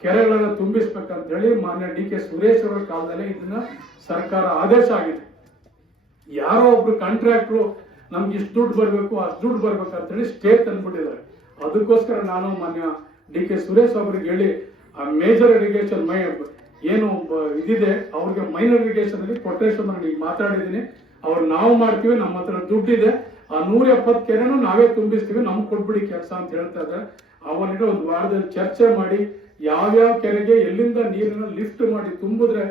ಕೆರೆಗಳನ್ನ ತುಂಬಿಸ್ಬೇಕಂತ ಹೇಳಿ ಮಾನ್ಯ DK ಸುರೇಶ್ ಅವರ ಕಾಲದಲ್ಲೇ ಇದನ್ನ ಸರ್ಕಾರ ಆದೇಶ ಆಗಿದೆ. ಯಾರೋ ಒಬ್ರು ಕಾಂಟ್ರಾಕ್ಟ್ರು ನಮ್ಗೆ ಇಷ್ಟು ದುಡ್ಡು ಬರ್ಬೇಕು ಅಷ್ಟು ದುಡ್ಡು ಬರ್ಬೇಕಂತ ಹೇಳಿ ಸ್ಟೇ ತಂದ್ಬಿಟ್ಟಿದ್ದಾರೆ. ಅದಕ್ಕೋಸ್ಕರ ನಾನು ಮಾನ್ಯ DK ಸುರೇಶ್ ಅವ್ರಿಗೆ ಹೇಳಿ ಆ ಮೇಜರ್ ಇರಿಗೇಷನ್ ಏನು ಇದಿದೆ ಅವ್ರಿಗೆ ಮೈನರ್ ಇರಿಗೇಷನ್ ಅಲ್ಲಿ ಕೊಟೇಶನ್ ನಾನು ಈಗ ಮಾತಾಡಿದ್ದೀನಿ. ಅವ್ರು ನಾವು ಮಾಡ್ತೀವಿ, ನಮ್ಮ ಹತ್ರ ದುಡ್ಡಿದೆ, ಆ 170 ಕೆರೆನೂ ನಾವೇ ತುಂಬಿಸ್ತೀವಿ, ನಮ್ಗೆ ಕೊಟ್ಬಿಡಿ ಕೆಲಸ ಅಂತ ಹೇಳ್ತಾ ಇದ್ದಾರೆ. ಅವನಿಗೆ ಒಂದು ವಾರದಲ್ಲಿ ಚರ್ಚೆ ಮಾಡಿ ಯಾವ್ಯಾವ ಕೆರೆಗೆ ಎಲ್ಲಿಂದ ನೀರನ್ನ ಲಿಫ್ಟ್ ಮಾಡಿ ತುಂಬಿದ್ರೆ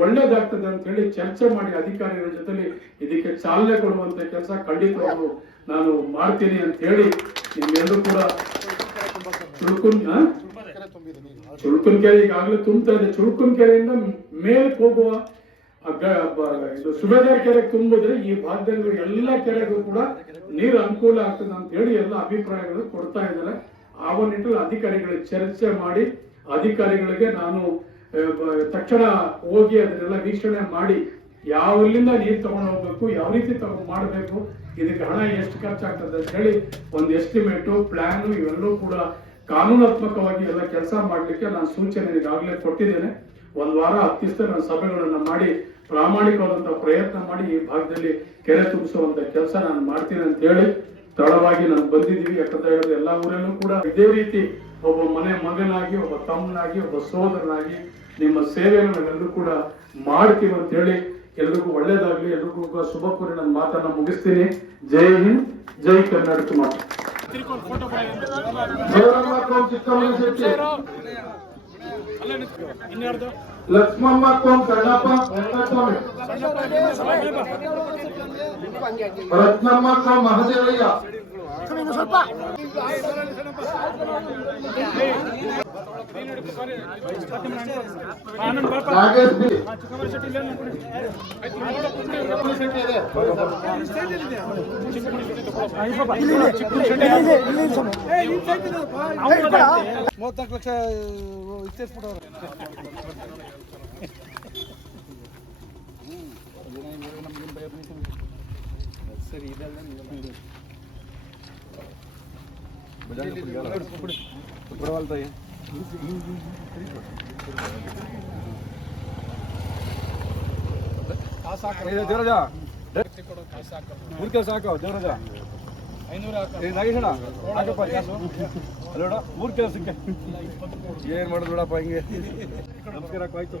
ಒಳ್ಳೇದಾಗ್ತದೆ ಅಂತ ಹೇಳಿ ಚರ್ಚೆ ಮಾಡಿ ಅಧಿಕಾರಿಗಳ ಜೊತೆಲಿ ಇದಕ್ಕೆ ಚಾಲನೆ ಕೊಡುವಂತ ಕೆಲಸ ಖಂಡಿತವಾಗೂ ನಾನು ಮಾಡ್ತೀನಿ ಅಂತ ಹೇಳಿ ನಿಮ್ಮೆಲ್ಲರೂ ಕೂಡ ಚುಳ್ಕುನ್ ಕೆರೆ ಈಗಾಗಲೇ ತುಂಬ್ತಾ ಇದೆ. ಚುಳ್ಕುನ್ ಕೆರೆಯಿಂದ ಮೇಲಕ್ಕೆ ಹೋಗುವ ಸುಬೇದಾರ್ ಕೆರೆಗೆ ತುಂಬಿದ್ರೆ ಈ ಭಾಗದಲ್ಲಿ ಎಲ್ಲ ಕೆರೆಗೂ ಕೂಡ ನೀರು ಅನುಕೂಲ ಆಗ್ತದೆ ಅಂತ ಹೇಳಿ ಎಲ್ಲ ಅಭಿಪ್ರಾಯಗಳು ಕೊಡ್ತಾ ಇದ್ದಾರೆ. ಆ ನಿಟ್ಟಿನಲ್ಲಿ ಅಧಿಕಾರಿಗಳಿಗೆ ಚರ್ಚೆ ಮಾಡಿ ಅಧಿಕಾರಿಗಳಿಗೆ ನಾನು ತಕ್ಷಣ ಹೋಗಿ ಅದನ್ನೆಲ್ಲ ವೀಕ್ಷಣೆ ಮಾಡಿ ಯಾವಲ್ಲಿಂದ ನೀರು ತಗೊಂಡು ಹೋಗ್ಬೇಕು, ಯಾವ ರೀತಿ ಮಾಡಬೇಕು, ಇದಕ್ಕೆ ಹಣ ಎಷ್ಟು ಖರ್ಚಾಗ್ತದೆ ಅಂತ ಹೇಳಿ ಒಂದು ಎಸ್ಟಿಮೇಟು ಪ್ಲಾನ್ ಇವೆಲ್ಲವೂ ಕೂಡ ಕಾನೂನಾತ್ಮಕವಾಗಿ ಎಲ್ಲ ಕೆಲಸ ಮಾಡ್ಲಿಕ್ಕೆ ನಾನು ಸೂಚನೆ ಈಗಾಗಲೇ ಕೊಟ್ಟಿದ್ದೇನೆ. 1 ವಾರ 10 ದಿವಸ ನಾನು ಸಭೆಗಳನ್ನ ಮಾಡಿ ಪ್ರಾಮಾಣಿಕವಾದಂತಹ ಪ್ರಯತ್ನ ಮಾಡಿ ಈ ಭಾಗದಲ್ಲಿ ಕೆರೆ ತುಂಬಿಸುವಂತ ಕೆಲಸ ನಾನು ಮಾಡ್ತೀನಿ ಅಂತ ಹೇಳಿ ತಡವಾಗಿ ನಾನು ಬಂದಿದ್ದೀವಿ. ಯಾಕಂತ ಹೇಳಿದ್ರೆ ಎಲ್ಲಾ ಊರಲ್ಲೂ ಕೂಡ ಇದೇ ರೀತಿ ಒಬ್ಬ ಮನೆ ಮಗನಾಗಿ, ಒಬ್ಬ ತಮ್ಮನಾಗಿ, ಒಬ್ಬ ಸೋದರನಾಗಿ ನಿಮ್ಮ ಸೇವೆಯನ್ನು ನಾವೆಲ್ಲರೂ ಕೂಡ ಮಾಡ್ತೀವಿ ಅಂತ ಹೇಳಿ ಎಲ್ರಿಗೂ ಒಳ್ಳೇದಾಗ್ಲಿ, ಎಲ್ರಿಗೂ ಶುಭ ಕೋರಿ ನನ್ನ ಮಾತನ್ನ ಮುಗಿಸ್ತೀನಿ. ಜೈ ಹಿಂದ್, ಜೈ ಕರ್ನಾಟಕ ಮಾತು. ಲಕ್ಷ್ಮಮ್ಮ ಕೋಂ ಕಣ್ಣಪ್ಪ ವೆಂಕಟಸ್ವಾಮಿ, ರತ್ನಮ್ಮ ಕೋಂ ಮಹದೇವಯ್ಯ, ನಾಗೇಶ್ ಬಿ, $34 ಲಕ್ಷ ಇಚ್ಛಿಸ್ಬಿಟ್ಟವ್ರು. ಸರಿ ಇದೆಲ್ಲ ಬಿಡವಲ್ತಾಯಿ ಸಾಕು ದೇವರಾಜ ಸಾಕು ದೇವರಾಜ ಏ ನಾಗೇಶಣ್ಣ ಹಾಕಪ್ಪ ಕಾಸು ಅಲ್ಲೋಡ 3 ಕೆಲಸಕ್ಕೆ ಏನು ಮಾಡೋದು ಬಿಡಪ್ಪ ಹಿಂಗೆ ನಮಸ್ಕಾರ ಆಯ್ತು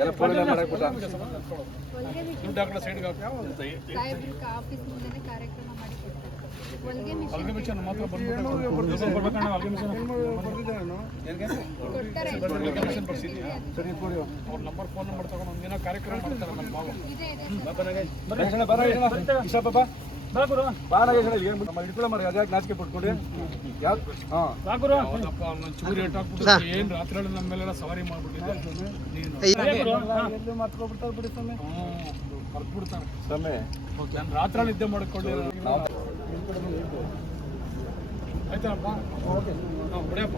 ಎಲ್ಲ ಫೋನ್ ಎಲ್ಲ ಮಾಡಕ್ಬಿಟ್ಟ ದುಡ್ಡು ಹಾಕೋ ಸೈಡ್ಗೆ ಸಾಹೇಬ್ರ ಆಫೀಸ್ ಮುಂದೆನೇ ಕಾರ್ಯಕ್ರಮ ಮಾಡಿ ಕೊಡ್ತಾರೆ. ಹೊಲಿಗೆ ಮಿಷನ್ ಮಾತ್ರ ಬರ್ತಾರೆ ಸರಿ ಕೊಡಿ ಅವ್ರ ನಂಬರ್ ಫೋನ್ ನಂಬರ್ ತಗೊಂಡು ಒಂದಿನ ಕಾರ್ಯಕ್ರಮ ಮಾಡ್ತಾರೆ ನಮ್ಮ ಮಾವ ನಾಚಿಕೆ ಪಟ್ಕೊಂಡು ಚೂರು ಏಟ್ ಹಾಕ್ಬಿಟ್ಟು ಏನ್ ರಾತ್ರಿ ನಮ್ಮ ಮೇಲೆಲ್ಲ ಸವಾರಿ ಮಾಡ್ಬಿಟ್ಟಿದ್ದೆ ನೀನು ಮರ್ತ್ಕೊಬಿಡ್ತಾರೆ ಬಿಡಿ ಸ್ವಾಮಿ ಮರ್ತ್ಬಿಡ್ತಾರೆ ಸ್ವಾಮಿ ನಾನು ರಾತ್ರಿ ನಿದ್ದೆ ಮಾಡ್ಕೊಂಡಿರೋ ಆಯ್ತಪ್ಪ ಓಕೆ ಬಿಡಪ್ಪ